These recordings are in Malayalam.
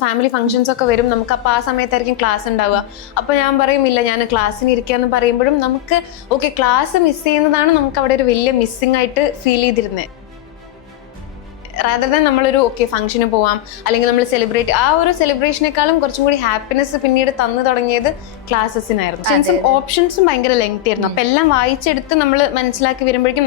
ഫാമിലി ഫംഗ്ഷൻസ് ഒക്കെ വരും, നമുക്ക് അപ്പോൾ ആ സമയത്തായിരിക്കും ക്ലാസ് ഉണ്ടാവുക. അപ്പോൾ ഞാൻ പറയും ഇല്ല, ഞാൻ ക്ലാസ്സിന് ഇരിക്കുകയെന്ന് പറയുമ്പോഴും നമുക്ക് ഓക്കെ ക്ലാസ് മിസ് ചെയ്യുന്നതാണ് നമുക്ക് അവിടെ ഒരു വലിയ മിസ്സിംഗ് ആയിട്ട് ഫീൽ ചെയ്തിരുന്നത്. റാദർ ദാൻ നമ്മളൊരു ഓക്കെ ഫംഗ്ഷന് പോവാം അല്ലെങ്കിൽ നമ്മൾ സെലിബ്രേറ്റ്, ആ ഒരു സെലിബ്രേഷനേക്കാളും കുറച്ചും കൂടി ഹാപ്പിനെസ് പിന്നീട് തന്നു തുടങ്ങിയത് ക്ലാസ്സസിനായിരുന്നു. സെൻസും ഓപ്ഷൻസും ഭയങ്കര ലെങ്തി ആയിരുന്നു. അപ്പം എല്ലാം വായിച്ചെടുത്ത് നമ്മൾ മനസ്സിലാക്കി വരുമ്പോഴേക്കും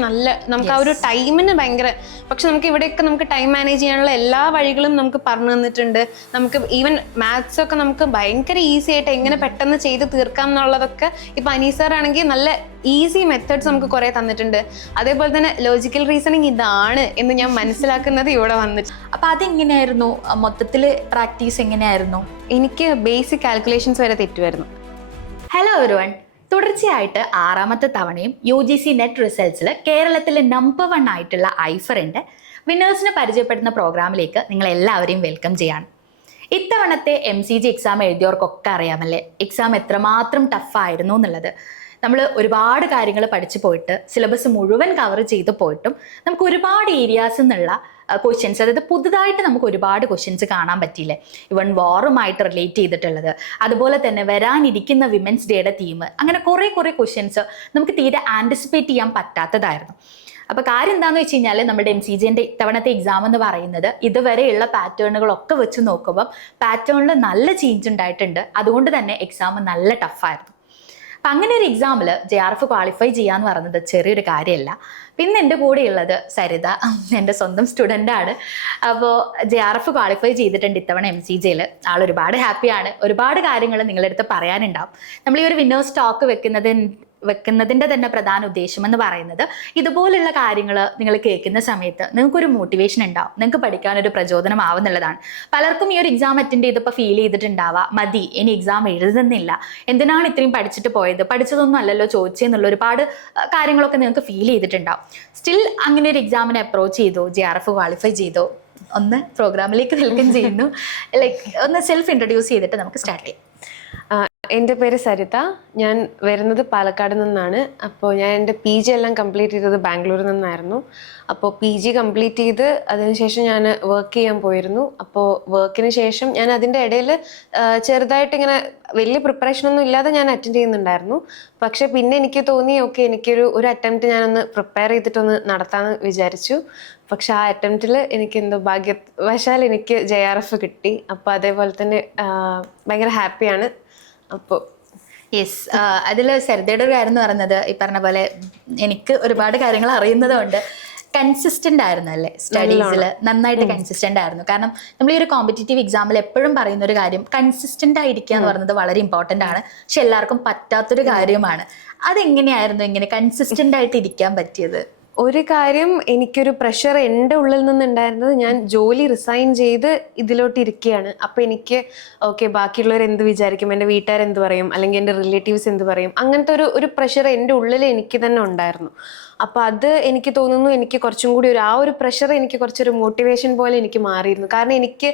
നമുക്ക് ആ ഒരു ടൈമിന് ഭയങ്കര, പക്ഷെ നമുക്ക് ഇവിടെയൊക്കെ നമുക്ക് ടൈം മാനേജ് ചെയ്യാനുള്ള എല്ലാ വഴികളും നമുക്ക് പറഞ്ഞു തന്നിട്ടുണ്ട്. നമുക്ക് ഈവൻ മാത്സ് ഒക്കെ നമുക്ക് ഭയങ്കര ഈസി ആയിട്ട് എങ്ങനെ പെട്ടെന്ന് ചെയ്ത് തീർക്കാം എന്നുള്ളതൊക്കെ ഇപ്പം അനീസാർ ആണെങ്കിൽ നല്ല ഈസി മെത്തേഡ്സ് നമുക്ക് കുറെ തന്നിട്ടുണ്ട്. അതേപോലെ തന്നെ ലോജിക്കൽ റീസണിങ് ഇതാണ് എന്ന് ഞാൻ മനസ്സിലാക്കുന്നത് ഇവിടെ വന്നിട്ട്. അപ്പൊ അതെങ്ങനെയായിരുന്നു മൊത്തത്തിൽ പ്രാക്ടീസ് എങ്ങനെയായിരുന്നു? എനിക്ക് ബേസിക് കാൽക്കുലേഷൻസ് വരെ തെറ്റുമായിരുന്നു. ഹലോ എവരിവൺ, തുടർച്ചയായിട്ട് 6ാമത്തെ തവണയും UGC നെറ്റ് റിസൾട്ട്സിൽ കേരളത്തിലെ നമ്പർ 1 ആയിട്ടുള്ള ഐഫറിന്റെ വിന്നേഴ്സിനെ പരിചയപ്പെടുന്ന പ്രോഗ്രാമിലേക്ക് നിങ്ങൾ എല്ലാവരെയും വെൽക്കം ചെയ്യാണ്. ഇത്തവണത്തെ MCG എക്സാം എഴുതിയവർക്കൊക്കെ അറിയാമല്ലേ എക്സാം എത്രമാത്രം ടഫായിരുന്നു എന്നുള്ളത്. നമ്മൾ ഒരുപാട് കാര്യങ്ങൾ പഠിച്ചു പോയിട്ട് സിലബസ് മുഴുവൻ കവർ ചെയ്ത് പോയിട്ടും നമുക്ക് ഒരുപാട് ഏരിയാസിൽ നിന്നുള്ള ക്വസ്റ്റ്യൻസ്, അതായത് പുതുതായിട്ട് നമുക്ക് ഒരുപാട് ക്വസ്റ്റ്യൻസ് കാണാൻ പറ്റിയില്ലേ. ഇവൺ വാറുമായിട്ട് റിലേറ്റ് ചെയ്തിട്ടുള്ളത്, അതുപോലെ തന്നെ വരാനിരിക്കുന്ന വിമൻസ് ഡേയുടെ തീം, അങ്ങനെ കുറേ ക്വസ്റ്റ്യൻസ് നമുക്ക് തീരെ ആൻറ്റിസിപ്പേറ്റ് ചെയ്യാൻ പറ്റാത്തതായിരുന്നു. അപ്പോൾ കാര്യം എന്താണെന്ന് വെച്ച് കഴിഞ്ഞാൽ നമ്മുടെ MCGൻ്റെ ഇത്തവണത്തെ എക്സാം എന്ന് പറയുന്നത് ഇതുവരെയുള്ള പാറ്റേണുകളൊക്കെ വെച്ച് നോക്കുമ്പോൾ പാറ്റേണിൽ നല്ല ചേഞ്ച് ഉണ്ടായിട്ടുണ്ട്. അതുകൊണ്ട് തന്നെ എക്സാം നല്ല ടഫായിരുന്നു. അപ്പം അങ്ങനെ ഒരു എക്സാമിൽ JRF ക്വാളിഫൈ ചെയ്യാന്ന് പറയുന്നത് ചെറിയൊരു കാര്യമല്ല. പിന്നെ എൻ്റെ കൂടെയുള്ളത് സരിത, എൻ്റെ സ്വന്തം സ്റ്റുഡൻ്റാണ്. അപ്പോൾ JRF ക്വാളിഫൈ ചെയ്തിട്ടുണ്ട് ഇത്തവണ MCGയിൽ. ആൾ ഒരുപാട് ഹാപ്പിയാണ്. ഒരുപാട് കാര്യങ്ങൾ നിങ്ങളുടെ അടുത്ത് പറയാനുണ്ടാവും. നമ്മൾ ഈ ഒരു വിന്നേഴ്സ് ടോക്ക് വെക്കുന്നതിൻ്റെ തന്നെ പ്രധാന ഉദ്ദേശം എന്ന് പറയുന്നത് ഇതുപോലുള്ള കാര്യങ്ങൾ നിങ്ങൾ കേൾക്കുന്ന സമയത്ത് നിങ്ങൾക്കൊരു മോട്ടിവേഷൻ ഉണ്ടാവും, നിങ്ങൾക്ക് പഠിക്കാനൊരു പ്രചോദനമാവുന്നുള്ളതാണ്. പലർക്കും ഈ ഒരു എക്സാം അറ്റൻഡ് ചെയ്തപ്പോൾ ഫീൽ ചെയ്തിട്ടുണ്ടാവുക, മതി ഇനി എക്സാം എഴുതുന്നില്ല, എന്തിനാണ് ഇത്രയും പഠിച്ചിട്ട് പോയത്, പഠിച്ചതൊന്നും അല്ലല്ലോ ചോദിച്ചെന്നുള്ള ഒരുപാട് കാര്യങ്ങളൊക്കെ നിങ്ങൾക്ക് ഫീൽ ചെയ്തിട്ടുണ്ടാവും. സ്റ്റിൽ അങ്ങനെ ഒരു എക്സാമിനെ അപ്രോച്ച് ചെയ്തോ, JRF ക്വാളിഫൈ ചെയ്തോ, ഒന്ന് പ്രോഗ്രാമിലേക്ക് വെൽക്കം ചെയ്യുന്നു. ഒന്ന് സെൽഫ് ഇൻട്രൊഡ്യൂസ് ചെയ്തിട്ട് നമുക്ക് സ്റ്റാർട്ട് ചെയ്യാം. എൻ്റെ പേര് സരിത, ഞാൻ വരുന്നത് പാലക്കാട് നിന്നാണ്. അപ്പോൾ ഞാൻ എൻ്റെ PG എല്ലാം കംപ്ലീറ്റ് ചെയ്തത് ബാംഗ്ലൂരിൽ നിന്നായിരുന്നു. അപ്പോൾ PG കംപ്ലീറ്റ് ചെയ്ത് അതിനുശേഷം ഞാൻ വർക്ക് ചെയ്യാൻ പോയിരുന്നു. അപ്പോൾ വർക്കിന് ശേഷം ഞാൻ അതിൻ്റെ ഇടയിൽ ചെറുതായിട്ട് ഇങ്ങനെ വലിയ പ്രിപ്പറേഷനൊന്നും ഇല്ലാതെ ഞാൻ അറ്റൻഡ് ചെയ്യുന്നുണ്ടായിരുന്നു. പക്ഷെ പിന്നെ എനിക്ക് തോന്നി ഓക്കെ ഒരു അറ്റംപ്റ്റ് ഞാനൊന്ന് പ്രിപ്പയർ ചെയ്തിട്ടൊന്ന് നടത്താമെന്ന് വിചാരിച്ചു. പക്ഷെ ആ അറ്റംപ്റ്റിൽ എനിക്ക് എന്തോ ഭാഗ്യവശാൽ എനിക്ക് JRF കിട്ടി. അപ്പോൾ അതേപോലെ തന്നെ ഭയങ്കര ഹാപ്പിയാണ്. അപ്പോൾ യെസ്, അതിൽ സരിതയുടെ ഒരു കാര്യം എന്ന് പറയുന്നത് ഈ പറഞ്ഞ പോലെ എനിക്ക് ഒരുപാട് കാര്യങ്ങൾ അറിയുന്നതുകൊണ്ട് കൺസിസ്റ്റന്റ് ആയിരുന്നു അല്ലേ, സ്റ്റഡീസിൽ നന്നായിട്ട് കൺസിസ്റ്റന്റ് ആയിരുന്നു. കാരണം നമ്മൾ ഈ ഒരു കോമ്പറ്റേറ്റീവ് എക്സാമിൽ എപ്പോഴും പറയുന്ന ഒരു കാര്യം കൺസിസ്റ്റന്റ് ആയിരിക്കുക എന്ന് പറയുന്നത് വളരെ ഇമ്പോർട്ടൻ്റ് ആണ്. പക്ഷെ എല്ലാവർക്കും പറ്റാത്തൊരു കാര്യമാണ്. അതെങ്ങനെയായിരുന്നു ഇങ്ങനെ കൺസിസ്റ്റന്റ് ആയിട്ട് ഇരിക്കാൻ പറ്റിയത്? ഒരു കാര്യം, എനിക്കൊരു പ്രഷർ എൻ്റെ ഉള്ളിൽ നിന്നുണ്ടായിരുന്നത്, ഞാൻ ജോലി റിസൈൻ ചെയ്ത് ഇതിലോട്ട് ഇരിക്കുകയാണ്. അപ്പോൾ എനിക്ക് ഓക്കെ ബാക്കിയുള്ളവർ എന്ത് വിചാരിക്കും, എൻ്റെ വീട്ടുകാർ എന്ത് പറയും, അല്ലെങ്കിൽ എൻ്റെ റിലേറ്റീവ്സ് എന്ത് പറയും, അങ്ങനത്തെ ഒരു പ്രഷർ എൻ്റെ ഉള്ളിൽ എനിക്ക് തന്നെ ഉണ്ടായിരുന്നു. അപ്പോൾ അത് എനിക്ക് തോന്നുന്നു എനിക്ക് കുറച്ചും കൂടി ആ ഒരു പ്രഷർ എനിക്ക് കുറച്ചൊരു മോട്ടിവേഷൻ പോലെ എനിക്ക് മാറിയിരുന്നു. കാരണം എനിക്ക്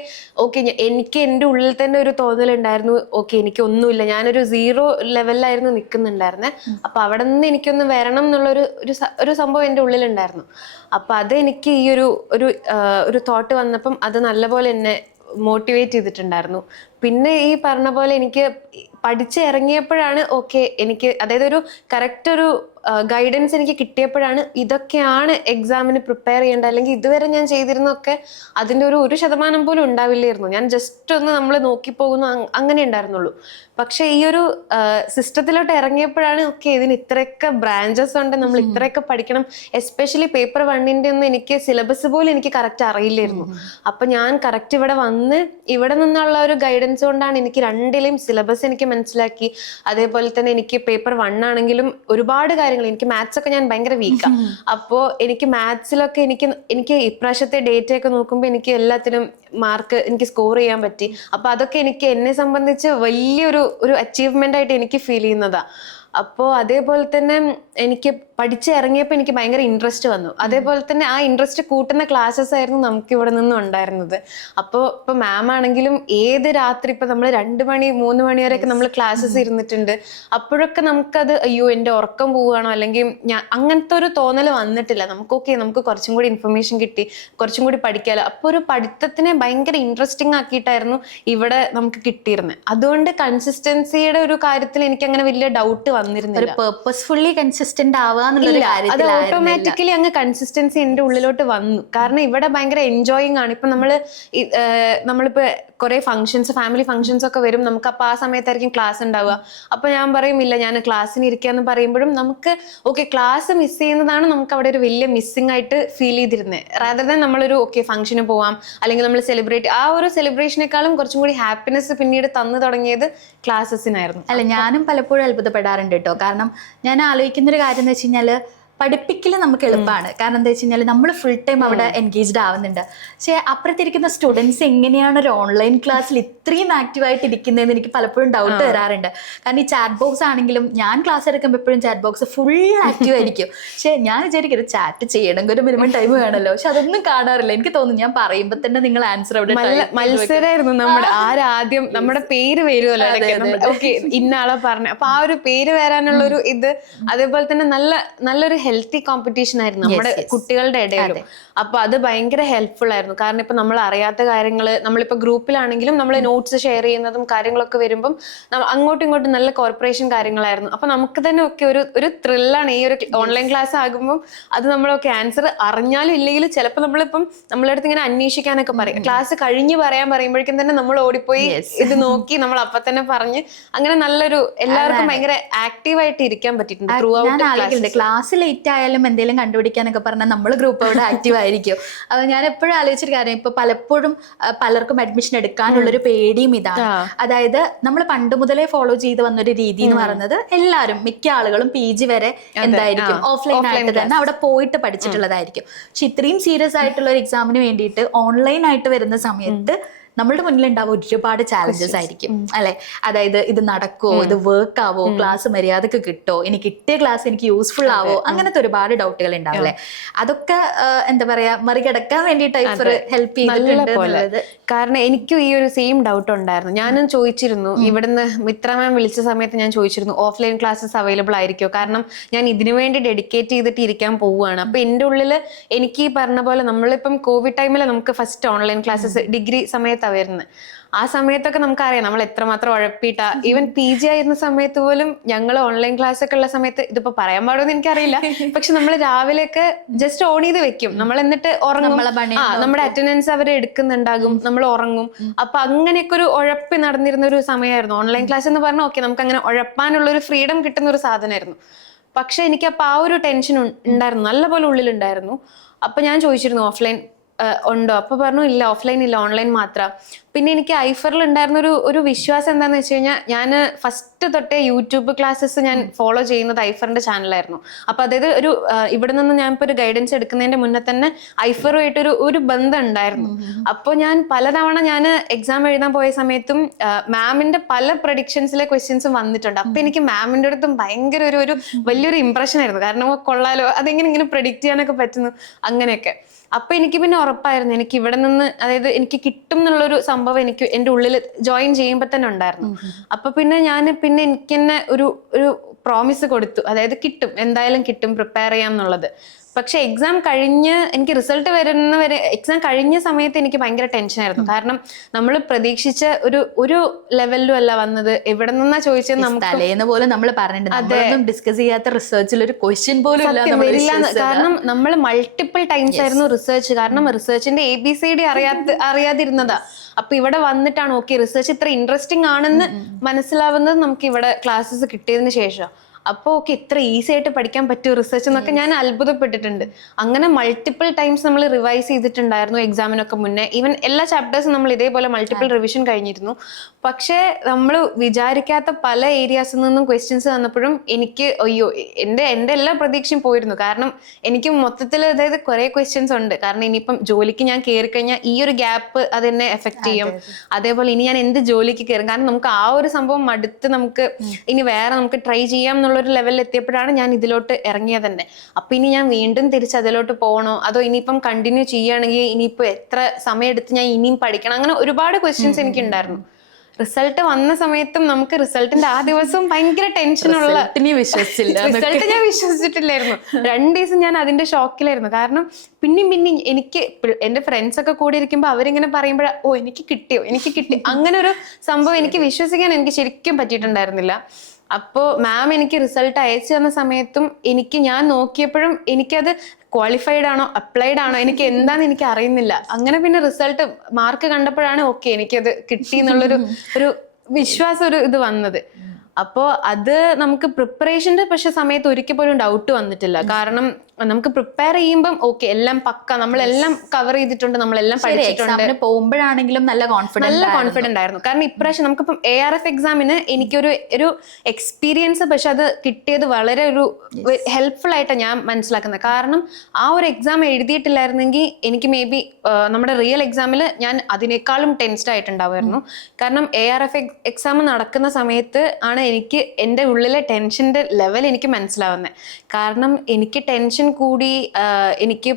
എനിക്ക് എൻ്റെ ഉള്ളിൽ തന്നെ ഒരു തോന്നലുണ്ടായിരുന്നു, ഓക്കെ എനിക്ക് ഒന്നുമില്ല, ഞാനൊരു 0 ലെവലിലായിരുന്നു നിൽക്കുന്നുണ്ടായിരുന്നേ. അപ്പോൾ അവിടെ നിന്ന് എനിക്കൊന്ന് വരണം ഒരു സംഭവം എൻ്റെ ഉള്ളിലുണ്ടായിരുന്നു. അപ്പം അത് എനിക്ക് ഈ ഒരു തോട്ട് വന്നപ്പം അത് നല്ലപോലെ എന്നെ മോട്ടിവേറ്റ് ചെയ്തിട്ടുണ്ടായിരുന്നു. പിന്നെ ഈ പറഞ്ഞ പോലെ എനിക്ക് പഠിച്ചിറങ്ങിയപ്പോഴാണ് ഓക്കെ എനിക്ക്, അതായത് ഒരു കറക്റ്റ് ഒരു ഗൈഡൻസ് എനിക്ക് കിട്ടിയപ്പോഴാണ് ഇതൊക്കെയാണ് എക്സാമിന് പ്രിപ്പയർ ചെയ്യേണ്ടത്. അല്ലെങ്കിൽ ഇതുവരെ ഞാൻ ചെയ്തിരുന്നൊക്കെ അതിൻ്റെ ഒരു ശതമാനം പോലും ഉണ്ടാവില്ലായിരുന്നു. ഞാൻ ജസ്റ്റ് ഒന്ന് നമ്മൾ നോക്കിപ്പോകുന്നു അങ്ങനെ ഉണ്ടായിരുന്നുള്ളൂ. പക്ഷെ ഈ ഒരു സിസ്റ്റത്തിലോട്ട് ഇറങ്ങിയപ്പോഴാണ് ഓക്കെ ഇതിന് ഇത്രയൊക്കെ ബ്രാഞ്ചസ് ഉണ്ട്, നമ്മൾ ഇത്രയൊക്കെ പഠിക്കണം. എസ്പെഷ്യലി പേപ്പർ 1ൻ്റെ ഒന്നും എനിക്ക് സിലബസ് പോലും എനിക്ക് കറക്റ്റ് അറിയില്ലായിരുന്നു. അപ്പം ഞാൻ കറക്റ്റ് ഇവിടെ നിന്നുള്ള ഒരു ഗൈഡൻസ് കൊണ്ടാണ് എനിക്ക് 2ലെയും സിലബസ് എനിക്ക് മനസ്സിലാക്കി. അതേപോലെ തന്നെ എനിക്ക് പേപ്പർ 1 ആണെങ്കിലും ഒരുപാട് കാര്യങ്ങൾ, എനിക്ക് മാത്സ് ഒക്കെ ഞാൻ ഭയങ്കര വീക്കാണ്. അപ്പോൾ എനിക്ക് മാത്സിലൊക്കെ എനിക്ക് ഇപ്രാവശ്യത്തെ ഡേറ്റ ഒക്കെ നോക്കുമ്പോൾ എനിക്ക് എല്ലാത്തിനും മാർക്ക് എനിക്ക് സ്കോർ ചെയ്യാൻ പറ്റി. അപ്പോൾ അതൊക്കെ എനിക്ക് എന്നെ സംബന്ധിച്ച് വലിയൊരു അച്ചീവ്മെന്റ് ആയിട്ട് എനിക്ക് ഫീൽ ചെയ്യുന്നതാ. അപ്പോൾ അതേപോലെ തന്നെ എനിക്ക് പഠിച്ചിറങ്ങിയപ്പോൾ എനിക്ക് ഭയങ്കര ഇൻട്രസ്റ്റ് വന്നു. അതേപോലെ തന്നെ ആ ഇൻട്രസ്റ്റ് കൂട്ടുന്ന ക്ലാസ്സസ് ആയിരുന്നു നമുക്ക് ഇവിടെ നിന്നും ഉണ്ടായിരുന്നത്. അപ്പോൾ ഇപ്പോൾ മാം ആണെങ്കിലും ഏത് രാത്രി ഇപ്പം നമ്മൾ 2 മണി 3 മണി വരെയൊക്കെ നമ്മൾ ക്ലാസ്സസ് ഇരുന്നിട്ടുണ്ട്. അപ്പോഴൊക്കെ നമുക്കത് അയ്യോ എൻ്റെ ഉറക്കം പോവുകയാണോ, അല്ലെങ്കിൽ അങ്ങനത്തെ ഒരു തോന്നൽ വന്നിട്ടില്ല. നമുക്ക് കുറച്ചും കൂടി ഇൻഫർമേഷൻ കിട്ടി, കുറച്ചും കൂടി പഠിക്കാമല്ലോ. അപ്പോൾ ഒരു പഠിത്തത്തിനെ ഭയങ്കര ഇൻട്രസ്റ്റിംഗ് ആക്കിയിട്ടായിരുന്നു ഇവിടെ നമുക്ക് കിട്ടിയിരുന്നത്. അതുകൊണ്ട് കൺസിസ്റ്റൻസിയുടെ ഒരു കാര്യത്തിൽ എനിക്ക് അങ്ങനെ വലിയ ഡൗട്ട് വന്നിരുന്നില്ല. പേർപ്പസ്ഫുള്ളി കൺസിസ്റ്റന്റ് ആവാന്നുള്ള അത് ഓട്ടോമാറ്റിക്കലി അങ്ങ് കൺസിസ്റ്റൻസി എന്റെ ഉള്ളിലോട്ട് വന്നു. കാരണം ഇവിടെ ഭയങ്കര എൻജോയിങ് ആണ്. ഇപ്പൊ നമ്മളിപ്പോ കുറെ ഫംഗ്ഷൻസ്, ഫാമിലി ഫംഗ്ഷൻസ് ഒക്കെ വരും, നമുക്ക് അപ്പൊ ആ സമയത്തായിരിക്കും ക്ലാസ് ഉണ്ടാവുക. അപ്പൊ ഞാൻ പറയും ഇല്ല ഞാൻ ക്ലാസ്സിന് ഇരിക്കാന്ന് പറയുമ്പോഴും നമുക്ക് ഓക്കെ ക്ലാസ് മിസ് ചെയ്യുന്നതാണ് നമുക്ക് അവിടെ ഒരു വലിയ മിസ്സിംഗ് ആയിട്ട് ഫീൽ ചെയ്തിരുന്നത്. റാദർ ദാൻ നമ്മളൊരു ഓക്കെ ഫംഗ്ഷന് പോവാം അല്ലെങ്കിൽ നമ്മൾ സെലിബ്രേറ്റ്, ആ ഒരു സെലിബ്രേഷനേക്കാളും കുറച്ചും കൂടി ഹാപ്പിനെസ് പിന്നീട് തന്നു തുടങ്ങിയത് ക്ലാസ്സസിനായിരുന്നു. അല്ല, ഞാനും പലപ്പോഴും അത്ഭുതപ്പെടാറുണ്ട് കേട്ടോ. കാരണം ഞാൻ ആലോചിക്കുന്ന ഒരു കാര്യം എന്ന് വെച്ച് കഴിഞ്ഞാല് പഠിപ്പിക്കൽ നമുക്ക് എളുപ്പമാണ്. കാരണം എന്താ വെച്ച് കഴിഞ്ഞാൽ നമ്മൾ ഫുൾ ടൈം അവിടെ എൻഗേജ്ഡ് ആവുന്നുണ്ട്. പക്ഷെ അപ്പുറത്തിരിക്കുന്ന സ്റ്റുഡൻസ് എങ്ങനെയാണ് ഒരു ഓൺലൈൻ ക്ലാസ്സിൽ ഇത്രയും ആക്റ്റീവായിട്ട് ഇരിക്കുന്നതെന്ന് എനിക്ക് പലപ്പോഴും ഡൗട്ട് വരാറുണ്ട്. കാരണം ഈ ചാറ്റ് ബോക്സ് ആണെങ്കിലും ഞാൻ ക്ലാസ് എടുക്കുമ്പോൾ എപ്പോഴും ചാറ്റ് ബോക്സ് ഫുൾ ആക്റ്റീവ് ആയിരിക്കും. പക്ഷെ ഞാൻ വിചാരിക്കും ഒരു ചാറ്റ് ചെയ്യണമെങ്കിൽ ഒരു മിനിമം ടൈം വേണമല്ലോ. പക്ഷെ അതൊന്നും കാണാറില്ല. എനിക്ക് തോന്നുന്നു ഞാൻ പറയുമ്പോൾ തന്നെ നിങ്ങൾ ആൻസർ അവിടെ മത്സരമായിരുന്നു. നമ്മുടെ ആരാദ്യം നമ്മുടെ പേര് വരുമല്ലോ, ഓക്കെ ഇന്ന ആളെ പറഞ്ഞു. അപ്പൊ ആ ഒരു പേര് വരാനുള്ള ഒരു ഇത്, അതേപോലെ തന്നെ നല്ലൊരു ഹെൽത്തി കോമ്പറ്റീഷൻ ആയിരുന്നു നമ്മുടെ കുട്ടികളുടെ ഇടയിലും. അപ്പൊ അത് ഭയങ്കര ഹെൽപ്ഫുൾ ആയിരുന്നു. കാരണം ഇപ്പൊ നമ്മൾ അറിയാത്ത കാര്യങ്ങൾ നമ്മളിപ്പോ ഗ്രൂപ്പിലാണെങ്കിലും നമ്മൾ നോട്ട്സ് ഷെയർ ചെയ്യുന്നതും കാര്യങ്ങളൊക്കെ വരുമ്പം അങ്ങോട്ടും ഇങ്ങോട്ടും നല്ല കോർപ്പറേഷൻ കാര്യങ്ങളായിരുന്നു. അപ്പൊ നമുക്ക് തന്നെ ഒക്കെ ഒരു ത്രില്ലാണ് ഈ ഒരു ഓൺലൈൻ ക്ലാസ് ആകുമ്പോൾ. അത് നമ്മളൊക്കെ ആൻസർ അറിഞ്ഞാലും ഇല്ലെങ്കിലും ചിലപ്പോൾ നമ്മളിപ്പം നമ്മളെ അടുത്ത് ഇങ്ങനെ അന്വേഷിക്കാനൊക്കെ പറയും. ക്ലാസ് കഴിഞ്ഞ് പറയുമ്പോഴേക്കും തന്നെ നമ്മൾ ഓടിപ്പോയി ഇത് നോക്കി നമ്മൾ അപ്പൊ തന്നെ പറഞ്ഞ് അങ്ങനെ നല്ലൊരു എല്ലാവർക്കും ഭയങ്കര ആക്റ്റീവായിട്ട് ഇരിക്കാൻ പറ്റിയിട്ടുണ്ട് ത്രൂ ഔട്ട്. ക്ലാസ് ലേറ്റ് ആയാലും എന്തെങ്കിലും കണ്ടുപിടിക്കാനൊക്കെ പറഞ്ഞാൽ നമ്മൾ ഗ്രൂപ്പ് അവിടെ ആക്റ്റീവ് ആയിരിക്കും. ഞാൻ എപ്പോഴും ആലോചിച്ചൊരു കാര്യം, ഇപ്പൊ പലപ്പോഴും പലർക്കും അഡ്മിഷൻ എടുക്കാനുള്ളൊരു പേടിയും ഇതാണ്. അതായത് നമ്മൾ പണ്ട് മുതലേ ഫോളോ ചെയ്ത് വന്നൊരു രീതി എന്ന് പറയുന്നത് എല്ലാവരും മിക്ക ആളുകളും PG വരെ എന്തായിരിക്കും ഓഫ്ലൈൻ ആയിട്ട് തന്നെ അവിടെ പോയിട്ട് പഠിച്ചിട്ടുള്ളതായിരിക്കും. പക്ഷെ ഇത്രയും സീരിയസ് ആയിട്ടുള്ള ഒരു എക്സാമിന് വേണ്ടിയിട്ട് ഓൺലൈൻ ആയിട്ട് വരുന്ന സമയത്ത് നമ്മളുടെ മുന്നിലുണ്ടാവും ഒരുപാട് ചാലഞ്ചസ് ആയിരിക്കും അല്ലെ. അതായത് ഇത് നടക്കുമോ, ഇത് വർക്ക് ആവോ, ക്ലാസ് മര്യാദക്ക് കിട്ടോ, ഇനി കിട്ടിയ ക്ലാസ് എനിക്ക് യൂസ്ഫുൾ ആവോ, അങ്ങനത്തെ ഒരുപാട് ഡൗട്ടുകൾ ഉണ്ടാവും അല്ലെ. അതൊക്കെ എന്താ പറയാ മറികടക്കാൻ വേണ്ടിയിട്ട് ഹെൽപ്പ് ചെയ്തിട്ടുണ്ട്. കാരണം എനിക്കും ഈ ഒരു സെയിം ഡൗട്ട് ഉണ്ടായിരുന്നു. ഞാനും ചോദിച്ചിരുന്നു, ഇവിടുന്ന് മിത്ര മാം വിളിച്ച സമയത്ത് ഞാൻ ചോദിച്ചിരുന്നു ഓഫ്ലൈൻ ക്ലാസ്സസ് അവൈലബിൾ ആയിരിക്കുമോ, കാരണം ഞാൻ ഇതിനു വേണ്ടി ഡെഡിക്കേറ്റ് ചെയ്തിട്ട് ഇരിക്കാൻ പോവുകയാണ്. അപ്പൊ എൻ്റെ ഉള്ളില് എനിക്ക് ഈ പറഞ്ഞ പോലെ നമ്മളിപ്പം കോവിഡ് ടൈമിൽ നമുക്ക് ഫസ്റ്റ് ഓൺലൈൻ ക്ലാസ്സസ് ഡിഗ്രി സമയത്ത് വരുന്നത്. ആ സമയത്തൊക്കെ നമുക്കറിയാം നമ്മൾ എത്രമാത്രം ഉഴപ്പിയിട്ടാ. ഈവൻ PG ആയിരുന്ന സമയത്ത് പോലും ഞങ്ങൾ ഓൺലൈൻ ക്ലാസ് ഒക്കെ ഉള്ള സമയത്ത്, ഇതിപ്പോ പറയാൻ പാടുമെന്ന് എനിക്കറിയില്ല, പക്ഷെ നമ്മൾ രാവിലെയൊക്കെ ജസ്റ്റ് ഓൺ ചെയ്ത് വെക്കും, നമ്മൾ എന്നിട്ട് ഉറങ്ങും. നമ്മുടെ അറ്റൻഡൻസ് അവർ എടുക്കുന്നുണ്ടാകും, നമ്മൾ ഉറങ്ങും. അപ്പൊ അങ്ങനെയൊക്കെ ഒരു ഉഴപ്പി നടന്നിരുന്ന ഒരു സമയമായിരുന്നു ഓൺലൈൻ ക്ലാസ് എന്ന് പറഞ്ഞാൽ. ഓക്കെ നമുക്ക് അങ്ങനെ ഉഴപ്പാനുള്ള ഒരു ഫ്രീഡം കിട്ടുന്ന ഒരു സാധനമായിരുന്നു. പക്ഷെ എനിക്കപ്പോൾ ആ ഒരു ടെൻഷൻ ഉണ്ടായിരുന്നു, നല്ലപോലെ ഉള്ളിലുണ്ടായിരുന്നു. അപ്പൊ ഞാൻ ചോദിച്ചിരുന്നു ഓഫ്ലൈൻ ഉണ്ടോ, അപ്പൊ പറഞ്ഞു ഇല്ല ഓഫ്ലൈൻ ഇല്ല ഓൺലൈൻ മാത്രം. പിന്നെ എനിക്ക് ഐഫറിൽ ഉണ്ടായിരുന്ന ഒരു വിശ്വാസം എന്താന്ന് വെച്ച് കഴിഞ്ഞാൽ, ഞാൻ ഫസ്റ്റ് തൊട്ടേ യൂട്യൂബ് ക്ലാസ്സസ് ഞാൻ ഫോളോ ചെയ്യുന്നത് ഐഫറിന്റെ ചാനലായിരുന്നു. അപ്പൊ അതായത് ഇവിടെ നിന്ന് ഞാൻ ഇപ്പൊ ഒരു ഗൈഡൻസ് എടുക്കുന്നതിന്റെ മുന്നേ തന്നെ ഐഫറുമായിട്ട് ഒരു ബന്ധം ഉണ്ടായിരുന്നു. അപ്പോൾ ഞാൻ പലതവണ ഞാൻ എക്സാം എഴുതാൻ പോയ സമയത്തും മാമിന്റെ പല പ്രഡിക്ഷൻസിലെ ക്വസ്റ്റ്യൻസും വന്നിട്ടുണ്ട്. അപ്പൊ എനിക്ക് മാമിന്റെ അടുത്തും ഭയങ്കര ഒരു വലിയൊരു ഇംപ്രഷൻ ആയിരുന്നു. കാരണം കൊള്ളാലോ, അതെങ്ങനെ ഇങ്ങനെ പ്രഡിക്റ്റ് ചെയ്യാനൊക്കെ പറ്റുന്നു അങ്ങനെയൊക്കെ. അപ്പൊ എനിക്ക് പിന്നെ ഉറപ്പായിരുന്നു എനിക്ക് ഇവിടെ നിന്ന്, അതായത് എനിക്ക് കിട്ടും എന്നുള്ളൊരു സംഭവം എനിക്ക് എൻ്റെ ഉള്ളിൽ ജോയിൻ ചെയ്യുമ്പോൾ തന്നെ ഉണ്ടായിരുന്നു. അപ്പൊ പിന്നെ എനിക്ക് തന്നെ ഒരു പ്രോമിസ് കൊടുത്തു, അതായത് കിട്ടും, എന്തായാലും കിട്ടും, പ്രിപ്പയർ ചെയ്യാം എന്നുള്ളത്. പക്ഷെ എക്സാം കഴിഞ്ഞ് എനിക്ക് റിസൾട്ട് വരുന്നവരെ, എക്സാം കഴിഞ്ഞ സമയത്ത് എനിക്ക് ഭയങ്കര ടെൻഷനായിരുന്നു. കാരണം നമ്മൾ പ്രതീക്ഷിച്ച ഒരു ലെവലിലും അല്ല വന്നത്. എവിടെ നിന്നാ ചോദിച്ചത് നമുക്ക് തലേന്ന് പോലും നമ്മൾ പറഞ്ഞിട്ടുണ്ട്, ഡിസ്കസ് ചെയ്യാത്ത റിസർച്ചിൽ ഒരു ക്വസ്റ്റ്യൻ പോലും വരില്ല. കാരണം നമ്മൾ മൾട്ടിപ്പിൾ ടൈംസ് ആയിരുന്നു റിസർച്ച്. കാരണം റിസർച്ചിന്റെ ABCD അറിയാതിരുന്നതാ. അപ്പൊ ഇവിടെ വന്നിട്ടാണ് ഓക്കെ റിസർച്ച് ഇത്ര ഇൻട്രസ്റ്റിംഗ് ആണെന്ന് മനസ്സിലാവുന്നത് നമുക്ക് ഇവിടെ ക്ലാസ്സസ് കിട്ടിയതിന് ശേഷം. അപ്പോൾ ഓക്കെ ഇത്ര ഈസി ആയിട്ട് പഠിക്കാൻ പറ്റുമോ റിസർച്ച് എന്നൊക്കെ ഞാൻ അത്ഭുതപ്പെട്ടിട്ടുണ്ട്. അങ്ങനെ മൾട്ടിപ്പിൾ ടൈംസ് നമ്മൾ റിവൈസ് ചെയ്തിട്ടുണ്ടായിരുന്നു എക്സാമിനൊക്കെ മുന്നേ. ഈവൻ എല്ലാ ചാപ്റ്റേഴ്സും നമ്മൾ ഇതേപോലെ മൾട്ടിപ്പിൾ റിവിഷൻ കഴിഞ്ഞിരുന്നു. പക്ഷേ നമ്മൾ വിചാരിക്കാത്ത പല ഏരിയാസിൽ നിന്നും ക്വസ്റ്റ്യൻസ് വന്നപ്പോഴും എനിക്ക് അയ്യോ എൻ്റെ എല്ലാ പ്രതീക്ഷയും പോയിരുന്നു. കാരണം എനിക്ക് മൊത്തത്തിൽ അതായത് കുറെ ക്വസ്റ്റ്യൻസ് ഉണ്ട്. കാരണം ഇനിയിപ്പം ജോലിക്ക് ഞാൻ കയറി കഴിഞ്ഞാൽ ഈ ഒരു ഗ്യാപ്പ് അതെന്നെ എഫക്ട് ചെയ്യും. അതേപോലെ ഇനി ഞാൻ എന്ത് ജോലിക്ക് കയറും, കാരണം നമുക്ക് ആ ഒരു സംഭവം മടുത്ത് നമുക്ക് ഇനി വേറെ നമുക്ക് ട്രൈ ചെയ്യാം എന്നുള്ള ഒരു ലെവലിൽ എത്തിയപ്പോഴാണ് ഞാൻ ഇതിലോട്ട് ഇറങ്ങിയത് തന്നെ. അപ്പൊ ഇനി ഞാൻ വീണ്ടും തിരിച്ച് അതിലോട്ട് പോകണോ, അതോ ഇനിയിപ്പം കണ്ടിന്യൂ ചെയ്യുകയാണെങ്കിൽ ഇനിയിപ്പോ എത്ര സമയം എടുത്ത് ഞാൻ ഇനിയും പഠിക്കണം, അങ്ങനെ ഒരുപാട് ക്വസ്റ്റ്യൻസ് എനിക്ക് ഉണ്ടായിരുന്നു. റിസൾട്ട് വന്ന സമയത്തും നമുക്ക് റിസൾട്ടിന്റെ ആ ദിവസവും ഭയങ്കര ടെൻഷനുള്ള വിശ്വസിച്ചില്ല റിസൾട്ട് ഞാൻ വിശ്വസിച്ചിട്ടില്ലായിരുന്നു. 2 ദിവസം ഞാൻ അതിന്റെ ഷോക്കിലായിരുന്നു. കാരണം പിന്നെയും എനിക്ക് എന്റെ ഫ്രണ്ട്സ് ഒക്കെ കൂടി ഇരിക്കുമ്പോൾ അവരിങ്ങനെ പറയുമ്പോഴ ഓ എനിക്ക് കിട്ടി അങ്ങനെ ഒരു സംഭവം എനിക്ക് വിശ്വസിക്കാൻ എനിക്ക് ശരിക്കും പറ്റിയിട്ടുണ്ടായിരുന്നില്ല. അപ്പോൾ മാം എനിക്ക് റിസൾട്ട് അയച്ചു തന്ന സമയത്തും ഞാൻ നോക്കിയപ്പോഴും എനിക്കത് ക്വാളിഫൈഡ് ആണോ അപ്ലൈഡ് ആണോ എനിക്ക് എന്താന്ന് എനിക്ക് അറിയുന്നില്ല. അങ്ങനെ പിന്നെ റിസൾട്ട് മാർക്ക് കണ്ടപ്പോഴാണ് ഓക്കെ എനിക്കത് കിട്ടി എന്നുള്ളൊരു വിശ്വാസം ഇത് വന്നത്. അപ്പോൾ അത് നമുക്ക് പ്രിപ്പറേഷന്റെ പക്ഷെ സമയത്ത് ഒരിക്കൽ പോലും ഡൗട്ട് വന്നിട്ടില്ല. കാരണം നമുക്ക് പ്രിപ്പയർ ചെയ്യുമ്പം ഓക്കെ എല്ലാം പക്ക നമ്മളെല്ലാം കവർ ചെയ്തിട്ടുണ്ട്, നമ്മളെല്ലാം പഠിച്ചിട്ടുണ്ട്. പോകുമ്പോഴാണെങ്കിലും നല്ല കോൺഫിഡന്റ് ആയിരുന്നു. കാരണം ഇപ്രാവശ്യം നമുക്കിപ്പം ARF എക്സാമിന് എനിക്കൊരു എക്സ്പീരിയൻസ് പക്ഷെ അത് കിട്ടിയത് വളരെ ഒരു ഹെൽപ്ഫുൾ ആയിട്ടാണ് ഞാൻ മനസ്സിലാക്കുന്നത്. കാരണം ആ ഒരു എക്സാം എഴുതിയിട്ടില്ലായിരുന്നെങ്കിൽ എനിക്ക് മേ ബി നമ്മുടെ റിയൽ എക്സാമിൽ ഞാൻ അതിനേക്കാളും ടെൻസ്ഡ് ആയിട്ടുണ്ടാവുമായിരുന്നു. കാരണം ARF എക്സാം നടക്കുന്ന സമയത്ത് ആണ് എനിക്ക് എൻ്റെ ഉള്ളിലെ ടെൻഷന്റെ ലെവൽ എനിക്ക് മനസ്സിലാവുന്നത്. കാരണം എനിക്ക് ടെൻഷൻ കൂടി എനിക്ക്